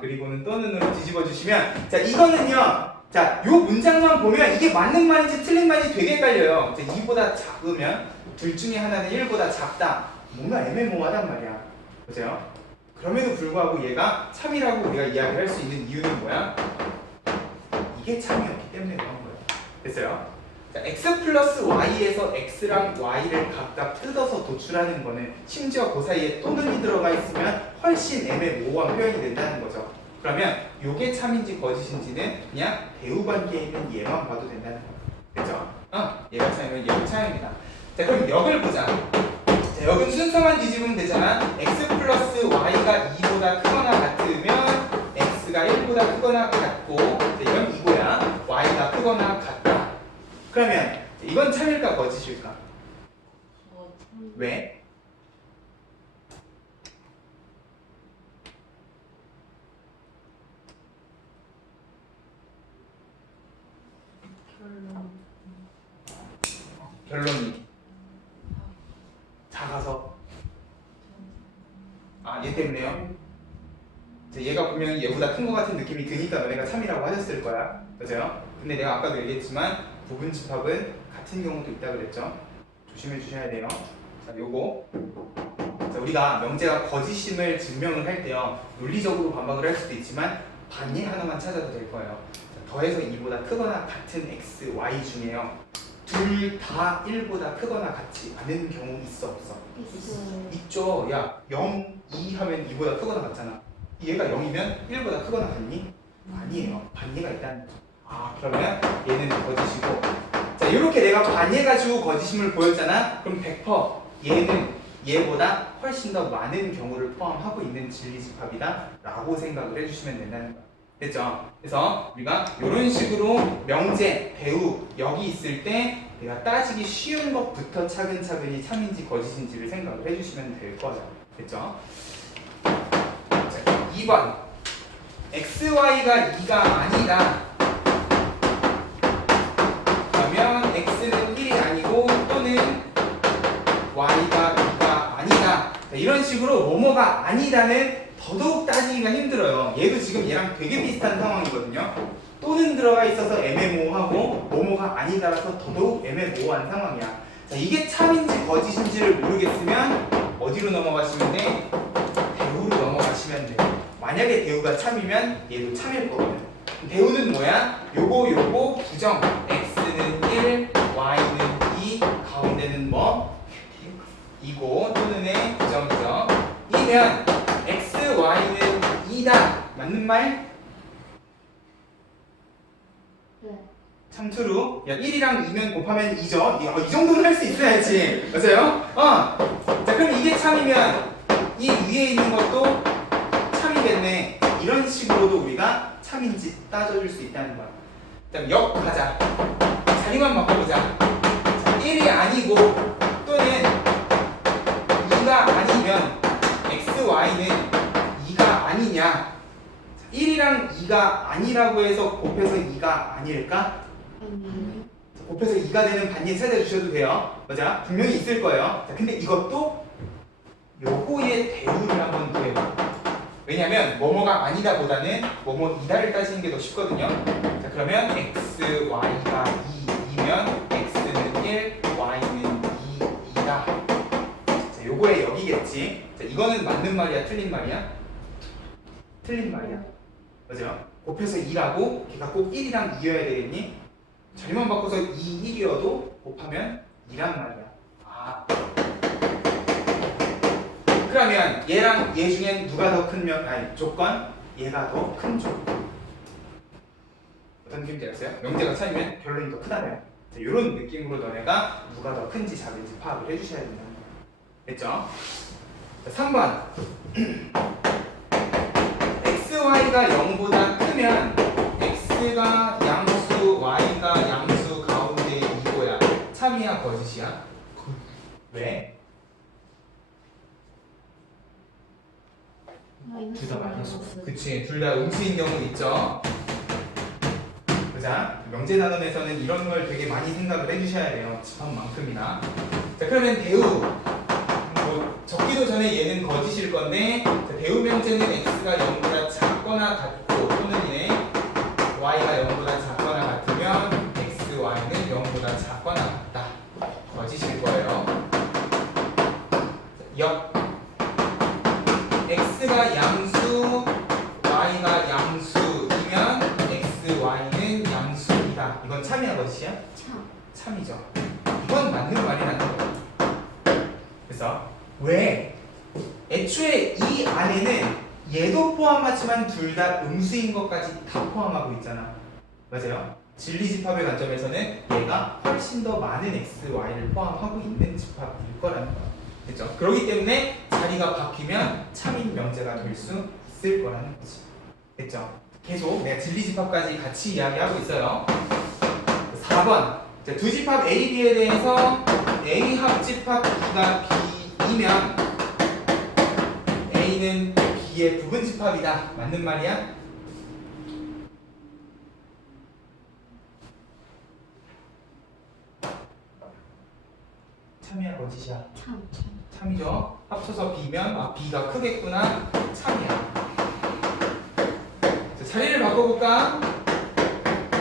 그리고는 또는으로 뒤집어 주시면 자 이거는요. 자 요 문장만 보면 이게 맞는 말인지 틀린 말인지 되게 헷갈려요. 자 2보다 작으면 둘 중에 하나는 1보다 작다. 뭔가 애매모호하단 말이야. 그죠? 그럼에도 불구하고 얘가 참이라고 우리가 이야기할 수 있는 이유는 뭐야? 이게 참이었기 때문에 그런 거예요. 됐어요? 자, x 플러스 y에서 x랑 y를 각각 뜯어서 도출하는 거는 심지어 그 사이에 또는이 들어가 있으면 훨씬 애매모호한 표현이 된다는 거죠. 그러면 요게 참인지 거짓인지는 그냥 대우 관계에 있는 얘만 봐도 된다는 거예요. 그죠? 얘가 참이면 얘가 참입니다. 자, 그럼 역을 보자. 자, 역은 순서만 뒤집으면 되잖아. x 플러스 y가 2보다 크거나 같으면 x가 1보다 크거나 같고, 자, 이건 이거야. y가 크거나 같다. 그러면 이건 참일까 거짓일까? 왜? 결론이 작아서. 얘 때문에요? 얘가 분명히 얘보다 큰 것 같은 느낌이 드니까 너네가 참이라고 하셨을 거야. 맞아요? 근데 내가 아까도 얘기했지만 부분 집합은 같은 경우도 있다 그랬죠? 조심해 주셔야 돼요. 자, 요거. 자, 우리가 명제가 거짓임을 증명을 할 때요. 논리적으로 반박을 할 수도 있지만 반예 하나만 찾아도 될 거예요. 자, 더해서 2보다 크거나 같은 x, y 중에요. 둘 다 1보다 크거나 같지 않은 경우 있어 없어? 있어요. 있죠. 야, 0, 2 하면 2보다 크거나 같잖아. 얘가 0이면 1보다 크거나 같니? 아니에요. 반예가 있다는 거죠. 그러면 얘는 거짓이고. 자, 이렇게 내가 반예가지고 거짓임을 보였잖아. 그럼 100% 얘는 얘보다 훨씬 더 많은 경우를 포함하고 있는 진리집합이다 라고 생각을 해주시면 된다는 거야. 됐죠? 그래서 우리가 이런 식으로 명제, 배우, 역이 있을 때 내가 따지기 쉬운 것부터 차근차근히 참인지 거짓인지를 생각을 해주시면 될 거예요. 됐죠? 자, 2번 xy가 2가 아니다. 그러면 x는 1이 아니고 또는 y가 2가 아니다. 자, 이런 식으로 뭐뭐가 아니다는 더더욱 따지기가 힘들어요. 얘도 지금 얘랑 되게 비슷한 상황이거든요. 또는 들어가 있어서 애매모호하고 뭐뭐가 아니다라서 더더욱 애매모호한 상황이야. 자, 이게 참인지 거짓인지를 모르겠으면 어디로 넘어가시면 돼? 대우로 넘어가시면 돼. 만약에 대우가 참이면 얘도 참일 거거든. 대우는 뭐야? 요거 부정. x는 1, y는 2, 가운데는 뭐? 이고 또는의 부정이죠. 이면 x, y는 2다. 맞는 말? 네. 참 true. 야, 1이랑 2면 곱하면 2죠. 이 정도는 할 수 있어야지. 맞아요? 자, 그럼 이게 참이면 이 위에 있는 것도 참이겠네. 이런 식으로도 우리가 참인지 따져줄 수 있다는 거야. 그다음 역 가자. 자리만 바꿔보자. 자, 1이 아니고 또는 2가 아니면 x, y는 2가 아니냐. 1이랑 2가 아니라고 해서 곱해서 2가 아닐까? 아니에요. 곱해서 2가 되는 반예 찾아주셔도 돼요. 맞아? 분명히 있을 거예요. 자, 근데 이것도 요거의 대우를 한번 구해봐. 왜냐면 뭐뭐가 아니다 보다는 뭐뭐이다를 따지는 게 더 쉽거든요. 자, 그러면 x, y가 2이면 x는 1, y는 2다. 자, 요거의 여기겠지. 자, 이거는 맞는 말이야, 틀린 말이야? 틀린 말이야. 맞아요? 곱해서 2라고 걔가 꼭 1이랑 2여야 되겠니? 자리만 바꿔서 2, 1이어도 곱하면 2란 말이야. 그러면 얘랑 얘 중엔 누가 더 큰 조건? 얘가 더 큰 조건. 어떤 느낌인지 아세요? 명제가 차이면 결론이 더 크다네요. 자, 이런 느낌으로 너네가 누가 더 큰지 작은지 파악을 해주셔야 된다는 거예요. 됐죠? 자, 3번 xy가 0보다 크면 x가 양수, y가 양수 가운데 이거야. 참이야 거짓이야? 왜? 둘 다 마이너스. 그치, 둘 다 음수인 경우 있죠. 그자? 명제 단원에서는 이런 걸 되게 많이 생각을 해주셔야 돼요. 집합만큼이나. 자, 그러면 대우. 뭐 적기도 전에 얘는 거짓일 건데, 자, 대우 명제는 x가 0보다 작거나 같고 또는 얘 y가 0보다 작거나 같으면 x, y는 0보다 작거나 같다. 거짓일 거예요. 자, 역. x가 양수, y가 양수이면 x, y는 양수이다. 이건 참이야 거짓이야? 참. 참이죠. 이건 맞는 말이라는 거예요. 그래서 왜 애초에 이 안에는 얘도 포함하지만 둘 다 음수인 것까지 다 포함하고 있잖아. 맞아요. 진리집합의 관점에서는 얘가 훨씬 더 많은 x, y를 포함하고 있는 집합일 거라는 거야. 그렇죠? 그렇기 때문에 자리가 바뀌면 참인 명제가 될 수 있을 거라는 거지. 됐죠? 계속 내가 진리집합까지 같이 이야기하고 있어요. 4번 두 집합 A, B에 대해서 A 합집합 B가 B이면 A는 B의 부분집합이다. 맞는 말이야? 참이야 거짓이야? 참. 참이죠. 합쳐서 B면 B가 크겠구나. 참이야. 자, 자리를 바꿔볼까?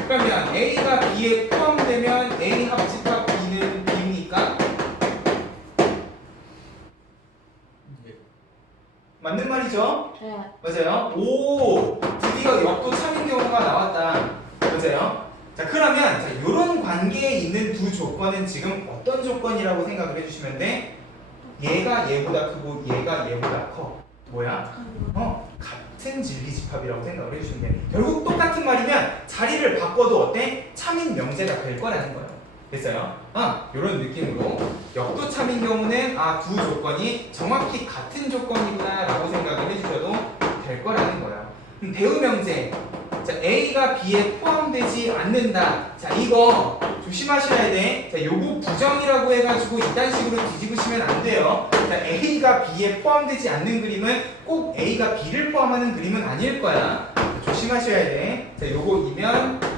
그러면 A가 B에 포함되면 A 합집합 B는 B입니까? 맞는 말이죠? 네. 맞아요. 오, 드디어 역도 참인 경우가 나왔다. 맞아요. 자, 그러면 자, 이런 관계에 있는 두 조건은 지금 어떤 조건이라고 생각을 해주시면 돼? 얘가 얘보다 크고 얘가 얘보다 커. 뭐야? 같은 진리집합이라고 생각을 해주시면 돼. 결국 똑같은 말이면 자리를 바꿔도 어때? 참인 명제가 될 거라는 거예요. 됐어요? 이런 느낌으로 역도 참인 경우는 두 조건이 정확히 같은 조건이구나 라고 생각을 해주셔도 될 거라는 거예요. 대우 명제, 자, A가 B에 포함되지 않는다. 자, 이거 조심하셔야 돼. 자, 요거 부정이라고 해가지고 이딴 식으로 뒤집으시면 안 돼요. 자, A가 B에 포함되지 않는 그림은 꼭 A가 B를 포함하는 그림은 아닐 거야. 조심하셔야 돼. 자, 요거이면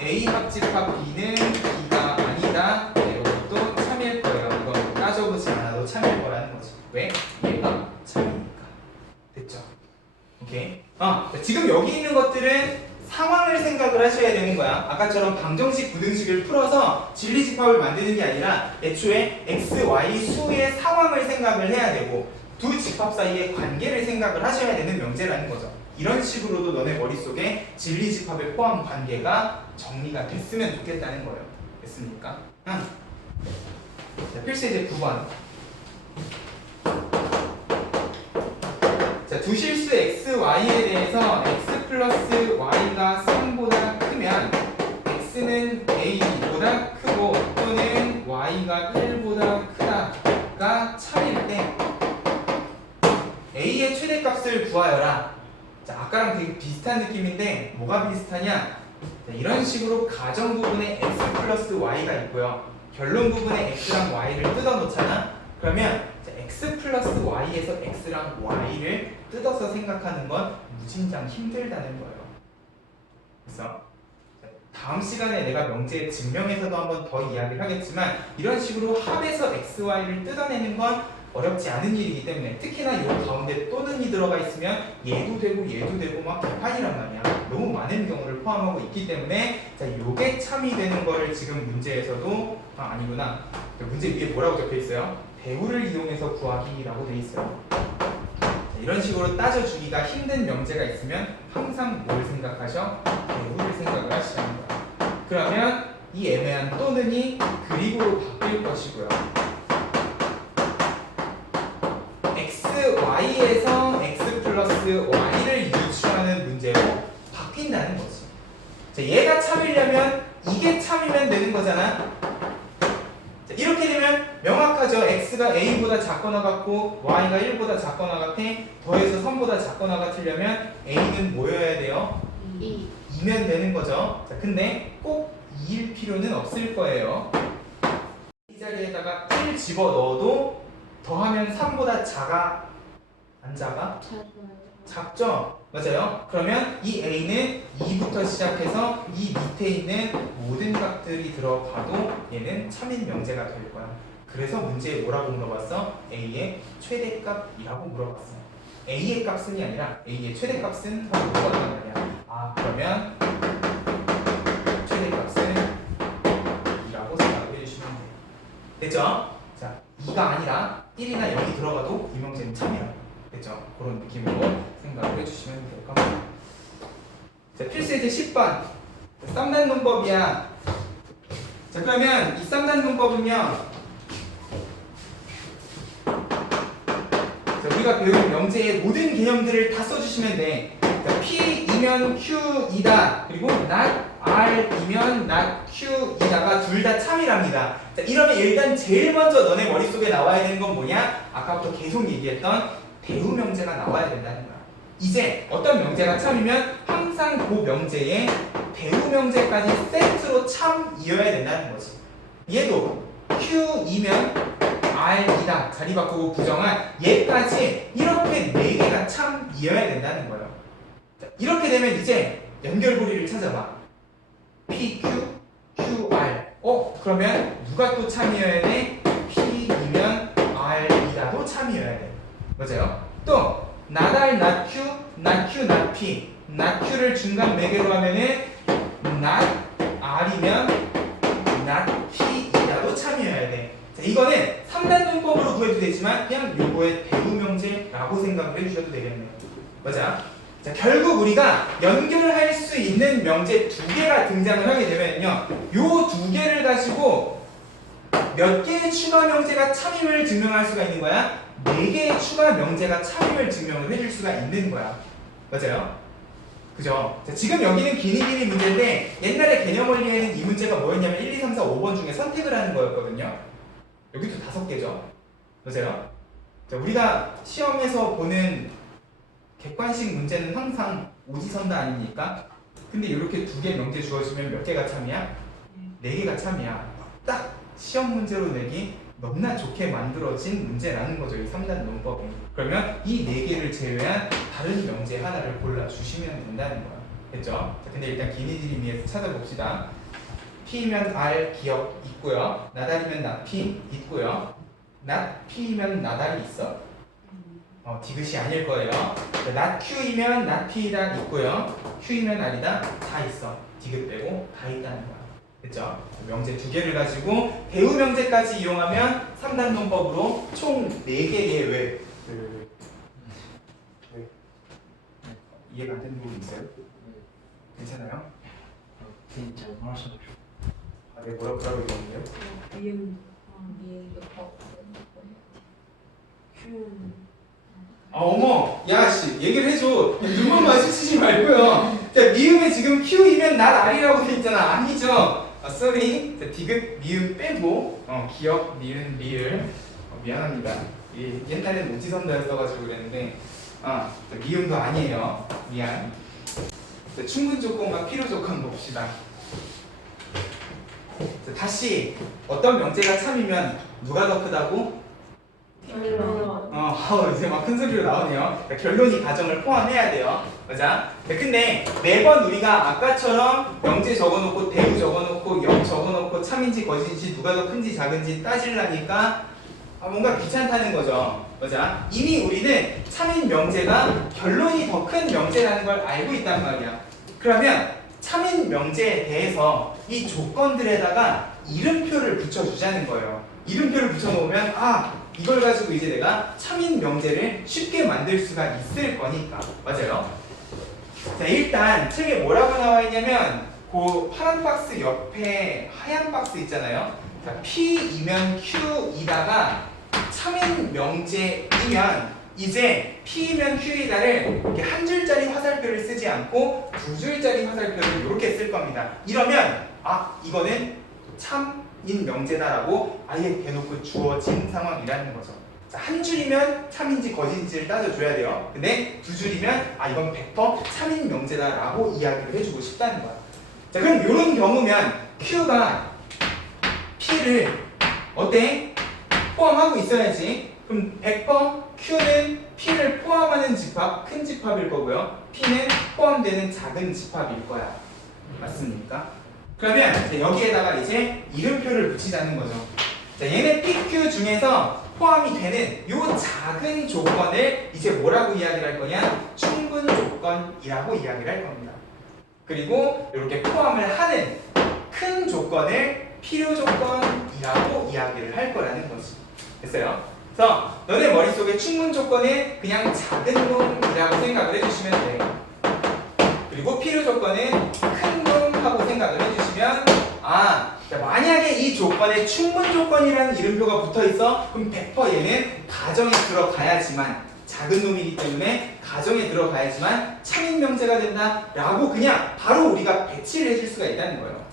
A 합집합 B는 B가 아니다. 네, 이것도 참일 거예요. 이거 따져보지 않아도 참일 거라는 거지. 왜? 얘가 참이니까. 됐죠? 오케이. 지금 여기 있는 것들은 상황을 생각을 하셔야 되는 거야. 아까처럼 방정식, 부등식을 풀어서 진리집합을 만드는 게 아니라 애초에 x, y 수의 상황을 생각을 해야 되고 두 집합 사이의 관계를 생각을 하셔야 되는 명제라는 거죠. 이런 식으로도 너네 머릿속에 진리집합의 포함 관계가 정리가 됐으면 좋겠다는 거예요. 됐습니까? 자, 필수 이제 9번. 자, 두 실수 x, y에 대해서 x 플러스 y가 3보다 크면 x는 a보다 크고 또는 y가 1보다 크다가 참일 때 a의 최대값을 구하여라. 자, 아까랑 되게 비슷한 느낌인데 뭐가 비슷하냐? 자, 이런 식으로 가정 부분에 x 플러스 y가 있고요. 결론 부분에 x랑 y를 뜯어 놓잖아. 그러면 x 플러스 y에서 x랑 y를 뜯어서 생각하는 건 무진장 힘들다는 거예요. 그래서 다음 시간에 내가 명제 증명에서도 한번 더 이야기를 하겠지만 이런 식으로 합에서 x, y를 뜯어내는 건 어렵지 않은 일이기 때문에 특히나 이 가운데 또는이 들어가 있으면 얘도 되고 막 개판이란 말이야. 너무 많은 경우를 포함하고 있기 때문에 자, 요게 참이 되는 거를 지금 문제에서도 아니구나. 문제 위에 뭐라고 적혀 있어요? 대우를 이용해서 구하기라고 돼 있어요. 자, 이런 식으로 따져주기가 힘든 명제가 있으면 항상 뭘 생각하셔? 대우를 생각을 하시라는 거야. 그러면 이 애매한 또는이 그리고로 바뀔 것이고요. y에서 x 플러스 y를 유추하는 문제로 바뀐다는 거지. 자, 얘가 참이려면 이게 참이면 되는 거잖아. 자, 이렇게 되면 명확하죠. x가 a보다 작거나 같고 y가 1보다 작거나 같아. 더해서 3보다 작거나 같으려면 a는 뭐여야 돼요? 2면 되는 거죠. 자, 근데 꼭 2일 필요는 없을 거예요. 이 자리에다가 1 집어넣어도 더하면 3보다 작아? 안 작아? 작죠? 맞아요? 그러면 이 a는 2부터 시작해서 이 밑에 있는 모든 값들이 들어가도 얘는 참인 명제가 될 거야. 그래서 문제에 뭐라고 물어봤어? a의 최대값이라고 물어봤어. a의 값은이 아니라 a의 최대값은 하고 물어봤단 말이야. 그러면 최대값은 2라고 생각을 해주시면 돼. 됐죠? 자, 2가 아니라 1이나 0이 들어가도 이 명제는 참이라고. 됐죠? 그런 느낌으로 생각을 해주시면 될 겁니다. 자, 필수 이제 10번. 썸난 논법이야. 자, 그러면 이 쌍단문법은요. 자, 우리가 배운 명제의 모든 개념들을 다 써주시면 돼. 자, P이면 Q이다. 그리고 not R이면 not Q이다가 둘 다 참이랍니다. 자, 이러면 일단 제일 먼저 너네 머릿속에 나와야 되는 건 뭐냐? 아까부터 계속 얘기했던 대우 명제가 나와야 된다는 거야. 이제 어떤 명제가 참이면 항상 그 명제에 대우 명제까지 세트로 참이어야 된다는 거지. 얘도 Q이면 R이다. 자리 바꾸고 부정한 얘까지 이렇게 4개가 참이어야 된다는 거예요. 자, 이렇게 되면 이제 연결고리를 찾아봐. PQ, QR. 그러면 누가 또 참이어야 돼? P이면 R이다도 참이어야 돼. 맞아요? 또 not R, not Q, not Q, not P. not Q를 중간 매개로 하면은 not R이면 not P이다도 참이어야 돼. 자, 이거는 3단문법으로 구해도 되지만 그냥 요거의 대우명제라고 생각을 해주셔도 되겠네요. 맞아? 자, 결국 우리가 연결할 수 있는 명제 2개가 등장을 하게 되면요, 요 2개를 가지고 몇 개의 추가 명제가 참임을 증명할 수가 있는 거야? 4개의 추가 명제가 참임을 증명을 해줄 수가 있는 거야. 맞아요? 그죠? 자, 지금 여기는 기니기니 문제인데 옛날에 개념 원리에는 이 문제가 뭐였냐면 1, 2, 3, 4, 5번 중에 선택을 하는 거였거든요. 여기도 5개죠. 맞아요? 자, 우리가 시험에서 보는 객관식 문제는 항상 오지선다 아닙니까? 근데 이렇게 2개 명제 주어지면 몇 개가 참이야? 4개가 참이야. 딱 시험 문제로 내기 너무나 좋게 만들어진 문제라는 거죠. 이 3단 논법이. 그러면 이 4개를 제외한 다른 명제 하나를 골라주시면 된다는 거야. 됐죠? 자, 근데 일단 기니드림에서 찾아봅시다. P면 R 기억 있고요. 나달이면 not P 있고요. not P면 나달이 있어? 디귿이 아닐 거예요. not Q이면 not P이다 있고요. Q이면 R이다 다 있어. 디귿 빼고 다 있다는 거야. 됐죠? 명제 2개를 가지고 대우 명제까지 이용하면 3단 논법으로 총 4개의 왜? 이해가 안 되는 부분 있어요? 괜찮아요? 진짜 말씀 네, 뭐라고 얘기했는데요? 어머, 야씨 얘기를 해줘. 눈만 마주치지 말고요. 자, 미음에 지금 Q이면 not R이라고 돼 있잖아. 아니죠? sorry. 자, 디귿 미음 빼고 기억 미음 리을 미안합니다. 옛날에는 오지선다였어가지고 그랬는데 자, 미음도 아니에요. 미안. 자, 충분 조건과 필요 조건 봅시다. 자, 다시 어떤 명제가 참이면 누가 더 크다고? 이제 막 큰 소리로 나오네요. 그러니까 결론이 가정을 포함해야 돼요. 맞아? 근데 매번 우리가 아까처럼 명제 적어놓고 대우 적어놓고 역 적어놓고 참인지 거짓인지 누가 더 큰지 작은지 따지려니까 뭔가 귀찮다는 거죠. 맞아? 이미 우리는 참인 명제가 결론이 더 큰 명제라는 걸 알고 있단 말이야. 그러면 참인 명제에 대해서 이 조건들에다가 이름표를 붙여주자는 거예요. 이름표를 붙여놓으면 이걸 가지고 이제 내가 참인 명제를 쉽게 만들 수가 있을 거니까. 맞아요? 자, 일단 책에 뭐라고 나와 있냐면 그 파란 박스 옆에 하얀 박스 있잖아요. 자, P이면 Q이다가 참인 명제이면 이제 P이면 Q이다를 이렇게 한 줄짜리 화살표를 쓰지 않고 2줄짜리 화살표를 이렇게 쓸 겁니다. 이러면 이거는 참인 명제다라고 아예 대놓고 주어진 상황이라는 거죠. 자, 한 줄이면 참인지 거짓인지를 따져줘야 돼요. 근데 2줄이면 이건 100% 참인 명제다라고 이야기를 해주고 싶다는 거야. 자, 그럼 이런 경우면 Q가 P를 어때? 포함하고 있어야지. 그럼 100% Q는 P를 포함하는 집합, 큰 집합일 거고요. P는 포함되는 작은 집합일 거야. 맞습니까? 그러면 여기에다가 이제 이름표를 붙이자는 거죠. 자, 얘네 PQ 중에서 포함이 되는 요 작은 조건을 이제 뭐라고 이야기를 할 거냐? 충분 조건이라고 이야기를 할 겁니다. 그리고 이렇게 포함을 하는 큰 조건을 필요 조건이라고 이야기를 할 거라는 거지. 됐어요? 그래서 너네 머릿속에 충분 조건은 그냥 작은 놈이라고 생각을 해주시면 돼. 그리고 필요 조건은 큰 놈하고 생각을 해주시면 만약에 이 조건에 충분 조건이라는 이름표가 붙어 있어, 그럼 100% 얘는 가정에 들어가야지만, 작은 놈이기 때문에 가정에 들어가야지만 참인 명제가 된다라고 그냥 바로 우리가 배치를 해줄 수가 있다는 거예요.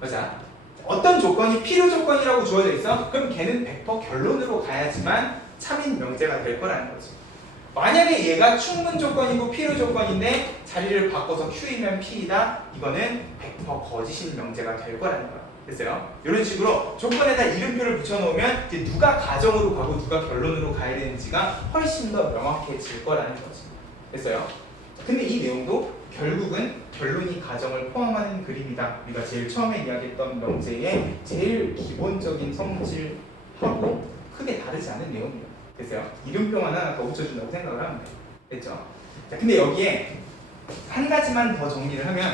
보자. 어떤 조건이 필요 조건이라고 주어져 있어? 그럼 걔는 100% 결론으로 가야지만 참인 명제가 될 거라는 거지. 만약에 얘가 충분 조건이고 필요 조건인데 자리를 바꿔서 Q이면 P이다. 이거는 100% 거짓인 명제가 될 거라는 거야. 됐어요? 이런 식으로 조건에다 이름표를 붙여놓으면 이제 누가 가정으로 가고 누가 결론으로 가야 되는지가 훨씬 더 명확해질 거라는 거지. 됐어요? 근데 이 내용도 결국은 결론이 가정을 포함하는 그림이다. 우리가 제일 처음에 이야기했던 명제의 제일 기본적인 성질하고 크게 다르지 않은 내용이에요. 됐어요? 이름표만 하나 더 붙여준다고 생각을 하면 돼요. 됐죠? 자, 근데 여기에 한 가지만 더 정리를 하면,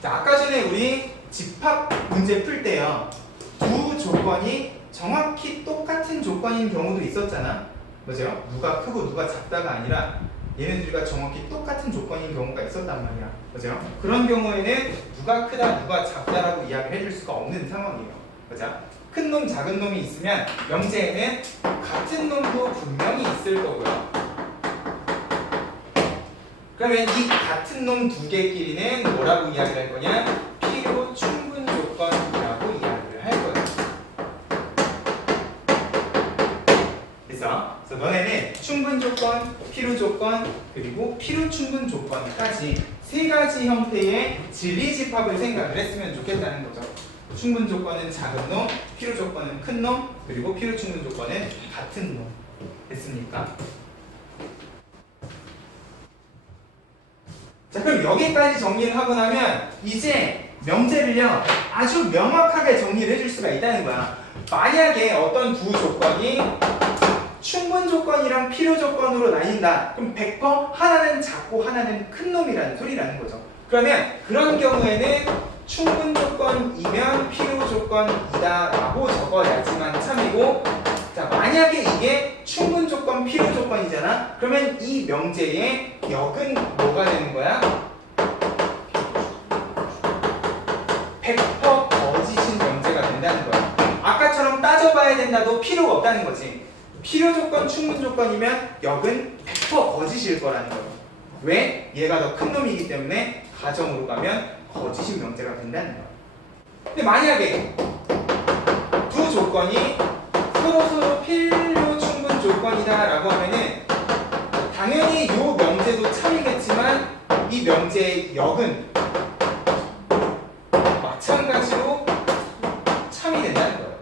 자, 아까 전에 우리 집합 문제 풀 때요, 두 조건이 정확히 똑같은 조건인 경우도 있었잖아. 맞아요? 누가 크고 누가 작다가 아니라 얘네들과 정확히 똑같은 조건인 경우가 있었단 말이야. 맞아요? 그런 경우에는 누가 크다 누가 작다라고 이야기를 해줄 수가 없는 상황이에요. 맞아? 큰 놈 작은 놈이 있으면 명제에는 같은 놈도 분명히 있을 거고요. 그러면 이 같은 놈 두 개끼리는 뭐라고 이야기를 할 거냐? 필요 충분 조건이라고 이야기를 할 거예요. 그래서 너네는 충분 조건, 필요 조건, 그리고 필요 충분 조건까지 세 가지 형태의 진리 집합을 생각을 했으면 좋겠다는 거죠. 충분 조건은 작은 놈, 필요 조건은 큰 놈, 그리고 필요 충분 조건은 같은 놈. 됐습니까? 자, 그럼 여기까지 정리를 하고 나면 이제 명제를요 아주 명확하게 정리를 해줄 수가 있다는 거야. 만약에 어떤 두 조건이 충분 조건이랑 필요 조건으로 나뉜다. 그럼 100% 하나는 작고 하나는 큰 놈이라는 소리라는 거죠. 그러면 그런 경우에는 충분 조건이면 필요 조건이다 라고 적어야지만 참이고, 자, 만약에 이게 충분 조건, 필요 조건이잖아. 그러면 이 명제의 역은 뭐가 되는 거야? 100% 거짓인 명제가 된다는 거야. 아까처럼 따져봐야 된다도 필요가 없다는 거지. 필요 조건, 충분 조건이면 역은 100% 거짓일 거라는 거예요. 왜? 얘가 더 큰 놈이기 때문에 가정으로 가면 거짓인 명제가 된다는 거예요. 근데 만약에 두 조건이 서로 필요 충분 조건이다 라고 하면은 당연히 이 명제도 참이겠지만 이 명제의 역은 마찬가지로 참이 된다는 거예요.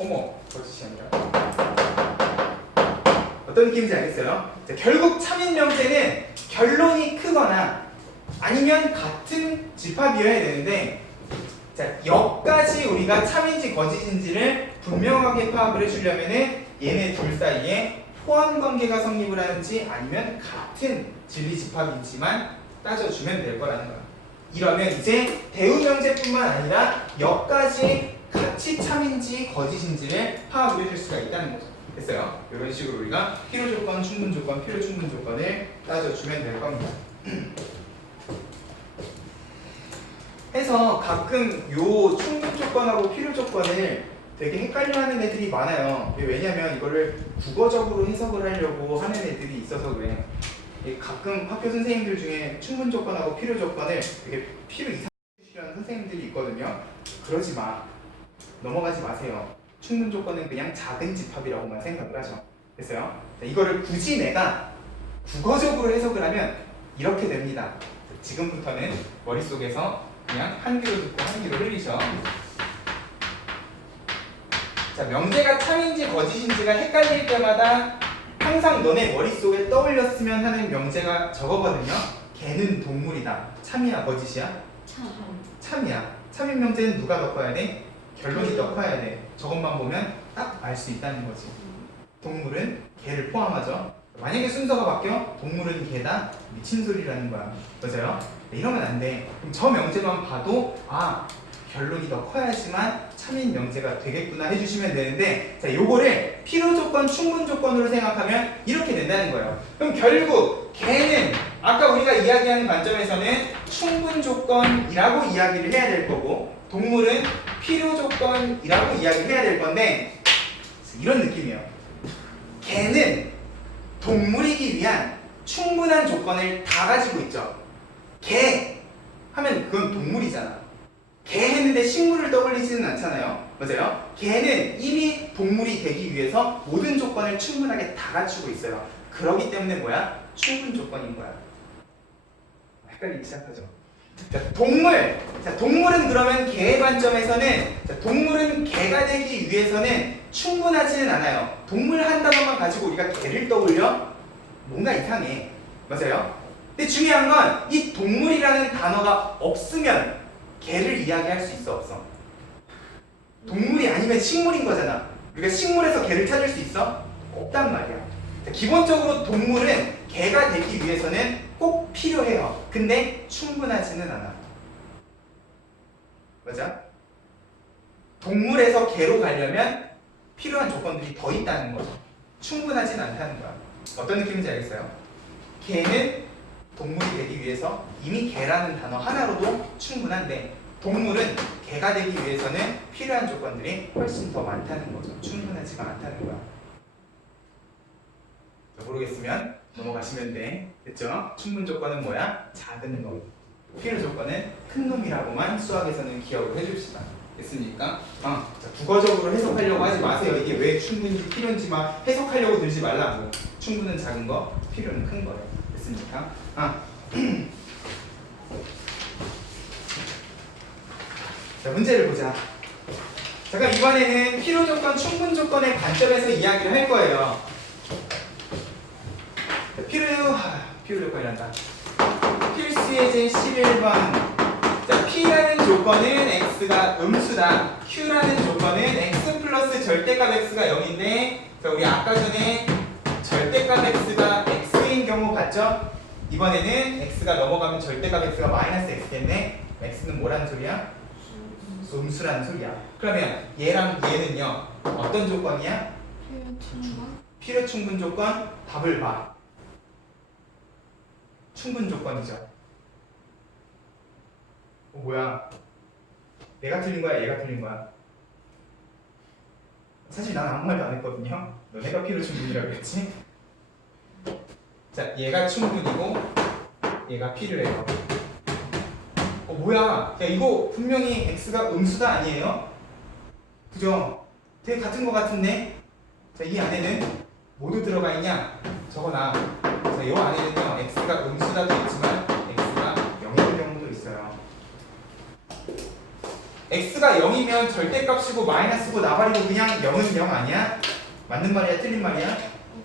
어머, 거짓이 아니라 어떤 느낌인지 알겠어요? 자, 결국 참인 명제는 결론이 크거나 아니면 같은 집합이어야 되는데, 자, 역까지 우리가 참인지 거짓인지를 분명하게 파악을 해주려면은 얘네 둘 사이에 포함 관계가 성립을 하는지 아니면 같은 진리 집합인지만 따져주면 될 거라는 거야. 이러면 이제 대우 명제뿐만 아니라 역까지 같이 참인지 거짓인지를 파악을 해줄 수가 있다는 거죠. 됐어요? 이런 식으로 우리가 필요 조건, 충분 조건, 필요 충분 조건을 따져주면 될 겁니다. 해서 가끔 요 충분 조건하고 필요 조건을 되게 헷갈려하는 애들이 많아요. 왜냐면 이거를 국어적으로 해석을 하려고 하는 애들이 있어서 그래. 가끔 학교 선생님들 중에 충분 조건하고 필요 조건을 되게 필요 이상 해주시려는 선생님들이 있거든요. 그러지 마. 넘어가지 마세요. 충분 조건은 그냥 작은 집합이라고만 생각을 하죠. 됐어요? 자, 이거를 굳이 내가 국어적으로 해석을 하면 이렇게 됩니다. 지금부터는 머릿속에서 그냥 한 귀로 듣고 한 귀로 흘리셔. 자, 명제가 참인지 거짓인지가 헷갈릴 때마다 항상 너네 머릿속에 떠올렸으면 하는 명제가 저거거든요. 개는 동물이다. 참이야 거짓이야? 참이야. 참인 명제는 누가 넣어야 돼? 결론이 넣어야 돼. 저것만 보면 딱 알 수 있다는 거지. 동물은 개를 포함하죠. 만약에 순서가 바뀌어 동물은 개다? 미친 소리라는 거야. 맞아요? 네, 이러면 안 돼. 그럼 저 명제만 봐도 아, 결론이 더 커야지만 참인 명제가 되겠구나 해주시면 되는데, 자, 요거를 필요 조건, 충분 조건으로 생각하면 이렇게 된다는 거예요. 그럼 결국 개는 아까 우리가 이야기하는 관점에서는 충분 조건이라고 이야기를 해야 될 거고 동물은 필요 조건이라고 이야기를 해야 될 건데 이런 느낌이에요. 개는 동물이기 위한 충분한 조건을 다 가지고 있죠. 개 하면 그건 동물이잖아. 개 했는데 식물을 떠올리지는 않잖아요. 맞아요? 개는 이미 동물이 되기 위해서 모든 조건을 충분하게 다 갖추고 있어요. 그러기 때문에 뭐야? 충분 조건인 거야. 헷갈리기 시작하죠. 자, 동물은 그러면 개의 관점에서는 동물은 개가 되기 위해서는 충분하지는 않아요. 동물 한 단어만 가지고 우리가 개를 떠올려? 뭔가 이상해. 맞아요? 근데 중요한 건 이 동물이라는 단어가 없으면 개를 이야기할 수 있어 없어? 동물이 아니면 식물인 거잖아. 우리가 식물에서 개를 찾을 수 있어? 없단 말이야. 자, 기본적으로 동물은 개가 되기 위해서는 꼭 필요해요. 근데 충분하지는 않아. 맞아? 동물에서 개로 가려면 필요한 조건들이 더 있다는 거죠. 충분하진 않다는 거야. 어떤 느낌인지 알겠어요? 개는 동물이 되기 위해서 이미 개라는 단어 하나로도 충분한데 동물은 개가 되기 위해서는 필요한 조건들이 훨씬 더 많다는 거죠. 충분하지가 않다는 거야. 모르겠으면 넘어가시면 돼. 됐죠? 충분 조건은 뭐야? 작은 놈. 필요 조건은 큰 놈이라고만 수학에서는 기억을 해줍시다. 됐습니까? 자, 국어적으로 해석하려고 하지 마세요. 이게 왜 충분인지 필요인지 막 해석하려고 들지 말라고. 충분은 작은 거, 필요는 큰 거예요. 됐습니까? 자, 문제를 보자. 잠깐 이번에는 필요 조건, 충분 조건의 관점에서 이야기를 할 거예요. 필요 조건이란다. 필수의 제 11번. 자, P라는 조건은 X가 음수다. Q라는 조건은 X 플러스 절대값 X가 0인데, 자, 우리 아까 전에 절대값 X가 X인 경우 봤죠? 이번에는 X가 넘어가면 절대값 X가 마이너스 X겠네? X는 뭐라는 소리야? 음수라는 소리야. 그러면 얘랑 얘는요, 어떤 조건이야? 필요 충분 조건? 답을 봐. 충분 조건이죠. 뭐야? 내가 틀린 거야? 얘가 틀린 거야? 사실 난 아무 말도 안 했거든요. 너네가 필요 충분이라고 했지? 자, 얘가 충분이고 얘가 필요해요. 뭐야? 야, 이거 분명히 X가 음수다 아니에요? 그죠? 되게 같은 거 같은데? 자, 이 안에는 모두 들어가 있냐? 적어놔. 자, 이 안에는요, X가 음수다 도 있지만 X가 0인 경우도 있어요. X가 0이면 절대값이고 마이너스고 나발이고 그냥 0은 0 아니야? 맞는 말이야? 틀린 말이야?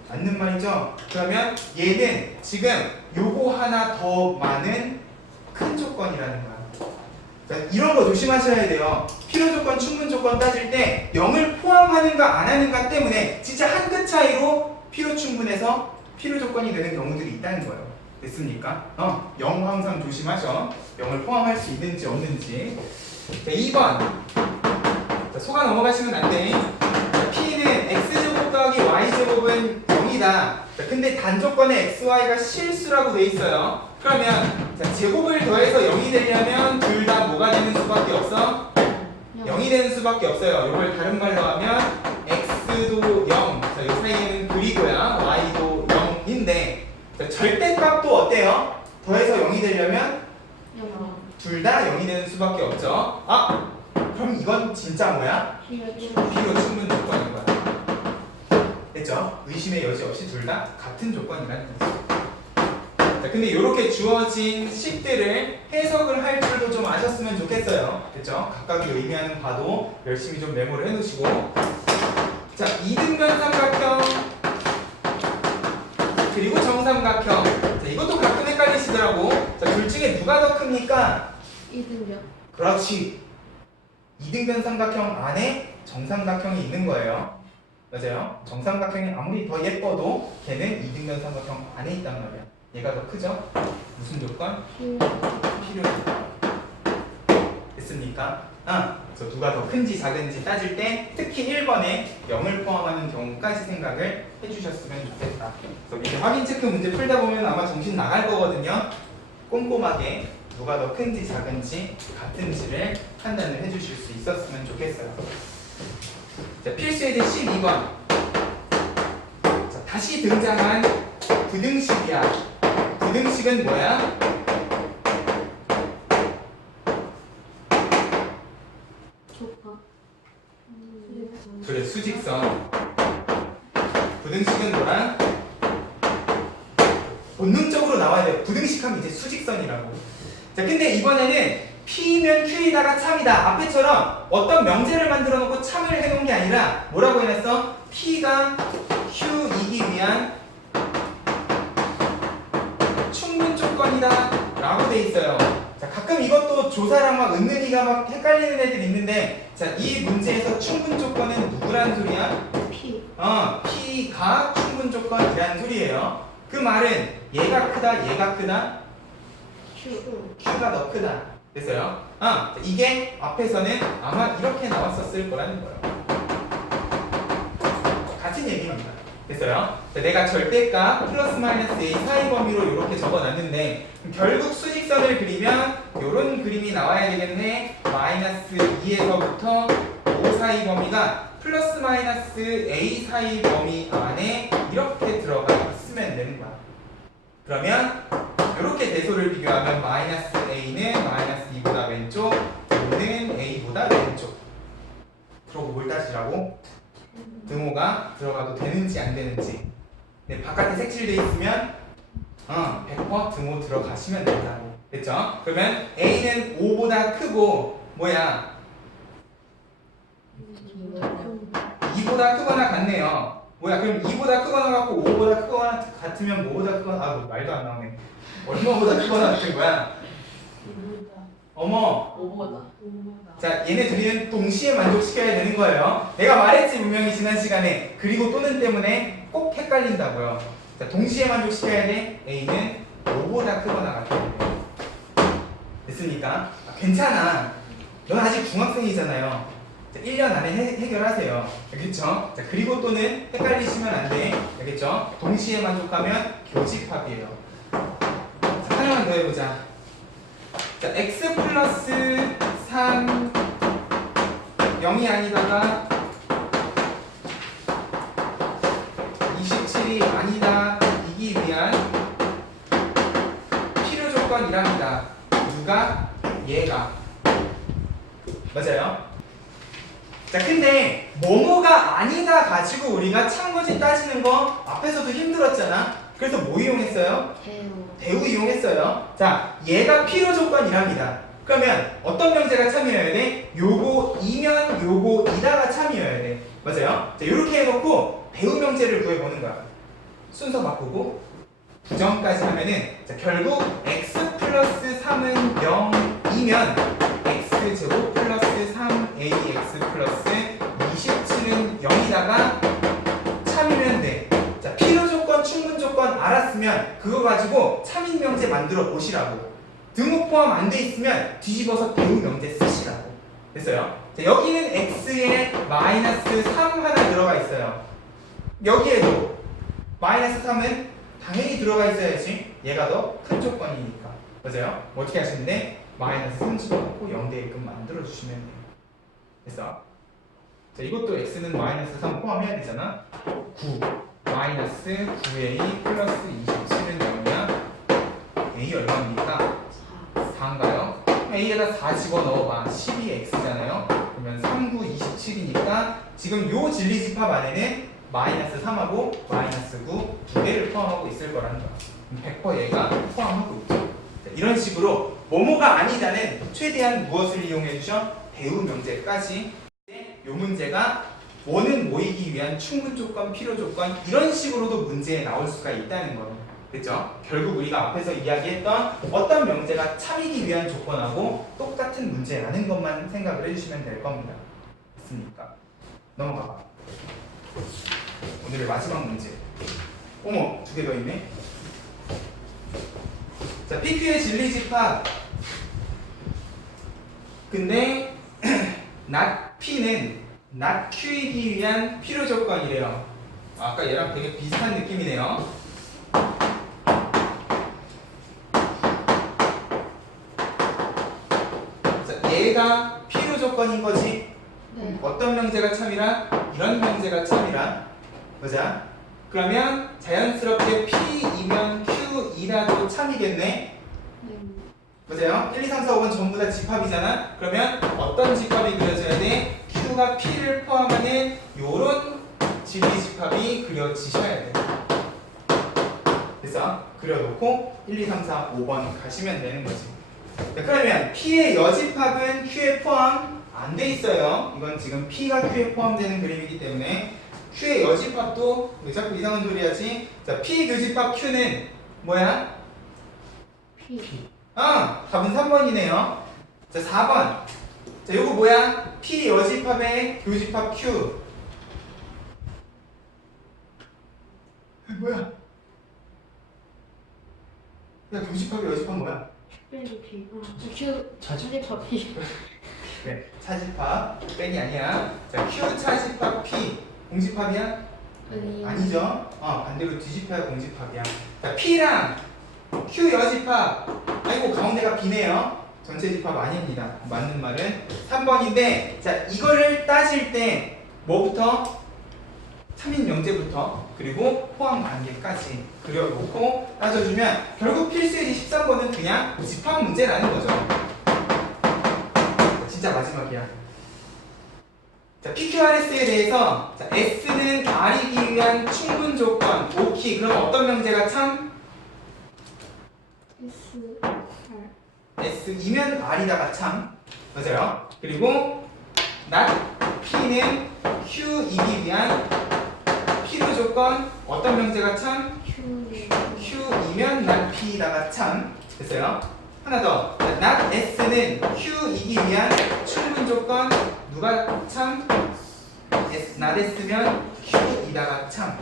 맞는 말이죠? 그러면 얘는 지금 요거 하나 더 많은 큰 조건이라는 거야. 자, 이런 거 조심하셔야 돼요. 필요 조건, 충분 조건 따질 때 0을 포함하는가 안 하는가 때문에 진짜 한 끗 차이로 필요 충분해서 필요 조건이 되는 경우들이 있다는 거예요. 됐습니까? 0 항상 조심하셔. 0을 포함할 수 있는지 없는지. 자, 2번. 자, 속아 넘어가시면 안 돼. 자, P는 X제곱 더하기 Y제곱은 0이다. 자, 근데 단조건에 XY가 실수라고 돼 있어요. 그러면 자, 제곱을 더해서 0이 되려면 둘 다 뭐가 되는 수밖에 없어? 0이 되는 수밖에 없어요. 이걸 다른 말로 하면 X도 0. 자, 이 사이에는 그리고야 Y도 0인데 자, 절대값도 어때요? 더해서 0이 되려면 둘 다 0이 되는 수밖에 없죠. 그럼 이건 진짜 뭐야? 필요 충분 조건인 거야. 됐죠? 의심의 여지 없이 둘 다 같은 조건이라는 거죠. 자, 근데 이렇게 주어진 식들을 해석을 할 줄도 좀 아셨으면 좋겠어요. 그렇죠? 각각의 의미하는 바도 열심히 좀 메모를 해놓으시고. 자, 이등변 삼각형 그리고 정삼각형. 자, 이것도 가끔 헷갈리시더라고. 자, 둘 중에 누가 더 큽니까? 이등변. 그렇지. 이등변 삼각형 안에 정삼각형이 있는 거예요. 맞아요? 정삼각형이 아무리 더 예뻐도 걔는 이등변 삼각형 안에 있단 말이야. 얘가 더 크죠? 무슨 조건? 필요 조건. 됐습니까? 그래서 누가 더 큰지 작은지 따질 때 특히 1번에 0을 포함하는 경우까지 생각을 해주셨으면 좋겠다. 그래서 이제 확인 체크 문제 풀다 보면 아마 정신 나갈 거거든요. 꼼꼼하게 누가 더 큰지 작은지 같은지를 판단을 해주실 수 있었으면 좋겠어요. 자, 필수예제 12번. 자, 다시 등장한 부등식이야. 부등식은 뭐야? 조건. 그래, 수직선. 부등식은 뭐랑? 본능적으로 나와야 돼요. 부등식 하면 이제 수직선이라고. 자, 근데 이번에는 P는 Q이다가 참이다. 앞에처럼 어떤 명제를 만들어 놓고 참을 해놓은 게 아니라 뭐라고 해놨어? P가 Q이기 위한 충분 조건이다 라고 돼 있어요. 자, 가끔 이것도 조사랑 막 은근히가 막 헷갈리는 애들 있는데, 자, 이 문제에서 충분 조건은 누구란 소리야? P. P가 충분 조건이란 소리예요. 그 말은 얘가 크다, 얘가 크다, Q. Q가 더 크다. 됐어요? 이게 앞에서는 아마 이렇게 나왔었을 거라는 거예요. 같은 얘기입니다. 됐어요? 자, 내가 절대값 플러스 마이너스 A 사이 범위로 이렇게 적어놨는데 결국 수직선을 그리면 이런 그림이 나와야 되겠네. 마이너스 2에서부터 5 사이 범위가 플러스 마이너스 A 사이 범위 안에 이렇게 들어가 있으면 되는 거야. 그러면 이렇게 대소를 비교하면 마이너스 A는 마이너스 2보다 왼쪽, 5는 A보다 왼쪽. 그러고 뭘 따지라고? 등호가 들어가도 되는지 안 되는지. 네, 바깥에 색칠돼 있으면 100% 등호 들어가시면 된다고. 됐죠? 그러면 A는 5보다 크고 뭐야? 2보다 크거나 같네요. 뭐야? 그럼 2보다 크거나 같고 5보다 크거나 같으면 뭐보다 크거나 말도 안 나오네. 얼마보다 크거나 같은 거야? 어머. 5보다. 자, 얘네 둘이는 동시에 만족시켜야 되는 거예요. 내가 말했지 분명히 지난 시간에. 그리고 또는 때문에 꼭 헷갈린다고요. 자, 동시에 만족시켜야 돼. A는 5보다 크거나 같아야 돼. 됐습니까? 괜찮아. 넌 아직 중학생이잖아요. 자, 1년 안에 해결하세요. 알겠죠? 자, 그리고 또는 헷갈리시면 안 돼. 알겠죠? 동시에 만족하면 교집합이에요. 자, 하나만 더 해보자. 자, x 플러스 3 0이 아니다가 27이 아니다 이기 위한 필요 조건이랍니다. 누가? 얘가. 맞아요? 자, 근데 뭐뭐가 아니다 가지고 우리가 참고지 따지는 거 앞에서도 힘들었잖아. 그래서 뭐 이용했어요? 대우 이용했어요. 자, 얘가 필요 조건이랍니다. 그러면 어떤 명제가 참이어야 돼? 요거 이면 요거 이다가 참이어야 돼. 맞아요? 자, 이렇게 해놓고 대우 명제를 구해보는 거야. 순서 바꾸고 부정까지 하면은, 자, 결국 x 플러스 3은 0이면 x제곱 플러스 3ax 플러스 27은 0이다가 참이면 돼. 자, 필요 조건, 충분 조건 알았으면 그거 가지고 참인 명제 만들어 보시라고. 등호 포함 안 돼 있으면 뒤집어서 대우 명제 쓰시라고. 됐어요? 자, 여기는 x에 마이너스 3 하나 들어가 있어요. 여기에도 마이너스 3은 당연히 들어가 있어야지. 얘가 더 큰 조건이니까. 맞아요? 어떻게 하시는데 마이너스 3 집어넣고 0 되게끔 만들어 주시면 돼요. 됐어? 자, 이것도 x는 마이너스 3 포함해야 되잖아. 9 마이너스 9a 플러스 27은 0이야. a 얼마입니까? 4인가요? a에다 4 집어넣어봐. 12x잖아요. 그러면 3, 9, 27이니까 지금 요 진리집합 안에는 마이너스 3하고 마이너스 9 두 개를 포함하고 있을 거라는 거야. 100% 얘가 포함하고 있죠. 자, 이런 식으로 뭐뭐가 아니다는 최대한 무엇을 이용해 주셔? 대우 명제까지. 요 문제가 뭐는 모이기 위한 충분 조건, 필요 조건 이런 식으로도 문제에 나올 수가 있다는 거예요. 됐죠? 결국 우리가 앞에서 이야기했던 어떤 명제가 참이기 위한 조건하고 똑같은 문제라는 것만 생각을 해주시면 될 겁니다. 됐습니까? 넘어가 봐. 오늘의 마지막 문제. 어머, 두 개 더 있네. 자, PQ의 진리집합. 근데 not P는 not Q이기 위한 필요 조건이래요. 아까 얘랑 되게 비슷한 느낌이네요. 얘가 필요 조건인 거지. 네. 어떤 명제가 참이라? 이런 명제가 참이라. 보자. 그러면 자연스럽게 P이면 Q이라도 참이겠네. 네. 보세요. 1, 2, 3, 4, 5번 전부 다 집합이잖아. 그러면 어떤 집합이 그려져야 돼? Q가 P를 포함하는 요런 진리 집합이 그려지셔야 돼. 그래서 그려놓고 1, 2, 3, 4, 5번 가시면 되는 거지. 자, 그러면 P의 여집합은 Q에 포함 안 돼 있어요. 이건 지금 P가 Q에 포함되는 그림이기 때문에 Q의 여집합도 왜 자꾸 이상한 소리 하지? 자, P 교집합 Q는 뭐야? P. 답은 3번이네요. 자, 4번. 자, 요거 뭐야? P 여집합의 교집합 Q. 뭐야? 야, 교집합의 여집합 뭐야? 빼기 P. Q. 차집합 P. 네, 차집합 뺀이 아니야. 자, Q 차집합 P 공집합이야? 아니. 아니죠. 반대로 뒤집혀야 공집합이야. 자, P랑 Q 여집합. 아이고, 가운데가 B네요. 전체 집합 아닙니다. 맞는 말은 3번인데, 자, 이거를 따질 때 뭐부터? 참인 명제부터 그리고 포함 관계까지 그려놓고 따져주면 결국 필수예지 13번은 그냥 집합 문제라는 거죠. 진짜 마지막이야. 자, PQRS에 대해서 자, S는 R이기 위한 충분 조건 오키. 그럼 어떤 명제가 참? S. R. S이면 R이다가 참. 맞아요. 그리고 not P는 Q이기 위한 필요 조건 어떤 명제가 참? Q. Q이면 not P다가 참. 됐어요. 하나 더. 자, not S는 Q이기 위한 충분 조건 누가 참? not S면 Q이다가 참.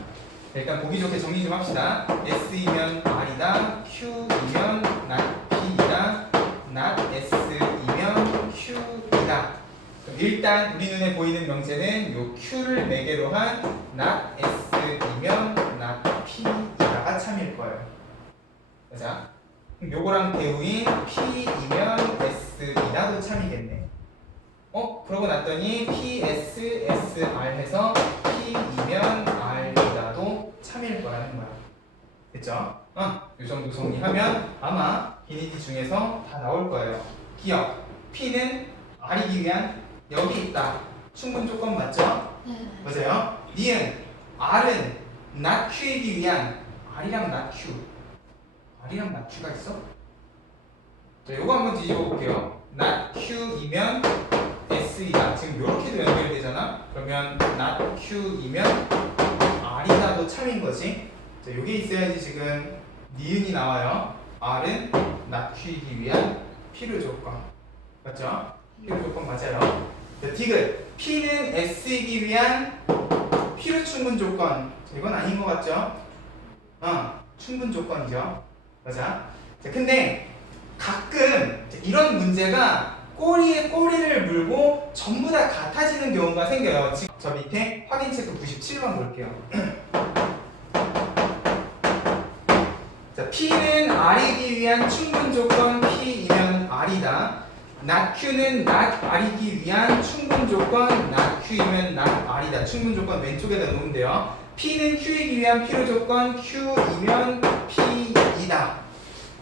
자, 일단 보기 좋게 정리 좀 합시다. S이면 R이다. Q이면 not P이다. not S이면 Q이다. 그럼 일단 우리 눈에 보이는 명제는 요 Q를 매개로 한 not S이면 not P이다가 참일 거예요. 자, 그럼 요거랑 대우인 P이면 S이다도 참이겠네. 그러고 났더니 P, S, S, R 해서 P이면 R이다도 참일 거라는 거야. 됐죠? 요 정도 정리하면 아마 비니티 중에서 다 나올 거예요. 기억. P는 R이기 위한 여기 있다. 충분 조건 맞죠? 네. 맞아요? 니은 R은 not Q이기 위한 R이랑 not Q. R이랑 not Q가 있어? 자, 요거 한번 뒤집어 볼게요. not Q이면 S이다. 지금 요렇게도 연결되잖아? 그러면 not Q이면 R이다도 참인 거지? 자, 요게 있어야지 지금 니은이 나와요. R은 not Q이기 위한 필요 조건. 맞죠? 필요 조건 맞아요. 자, 디귿. P는 S이기 위한 필요 충분 조건. 자, 이건 아닌 것 같죠? 충분 조건이죠. 맞아. 자, 근데 가끔 이런 문제가 꼬리에 꼬리를 물고 전부 다 같아지는 경우가 생겨요. 지금 저 밑에 확인 체크 97번 볼게요. 자, P는 R이기 위한 충분 조건 P이면 R이다. not Q는 not R이기 위한 충분 조건 not Q이면 not R이다. 충분 조건 왼쪽에다 놓으면 돼요. P는 Q이기 위한 필요 조건 Q이면 P이다.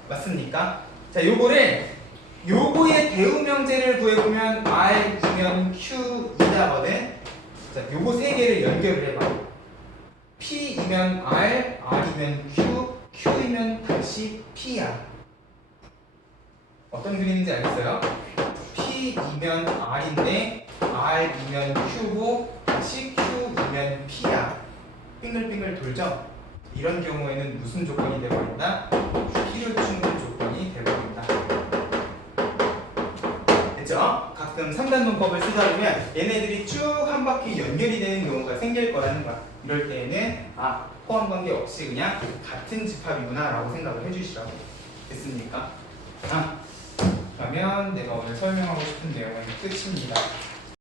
맞습니까? 자, 요거의 대우 명제를 구해보면 R이면 Q이다거든. 자, 요거 세 개를 연결을 해봐. P이면 R, R이면 Q, Q이면 다시 P야. 어떤 그림인지 알겠어요? P이면 R인데 R이면 Q고 다시 Q이면 P야. 빙글빙글 돌죠? 이런 경우에는 무슨 조건이 되어버린다? 필요 충분 조건이 되어버린다. 됐죠? 가끔 3단 문법을 쓰다 보면 얘네들이 쭉 한 바퀴 연결이 되는 경우가 생길 거라는 거야. 이럴 때에는 포함 관계 없이 그냥 같은 집합이구나 라고 생각을 해주시라고. 됐습니까? 그러면 내가 오늘 설명하고 싶은 내용은 끝입니다.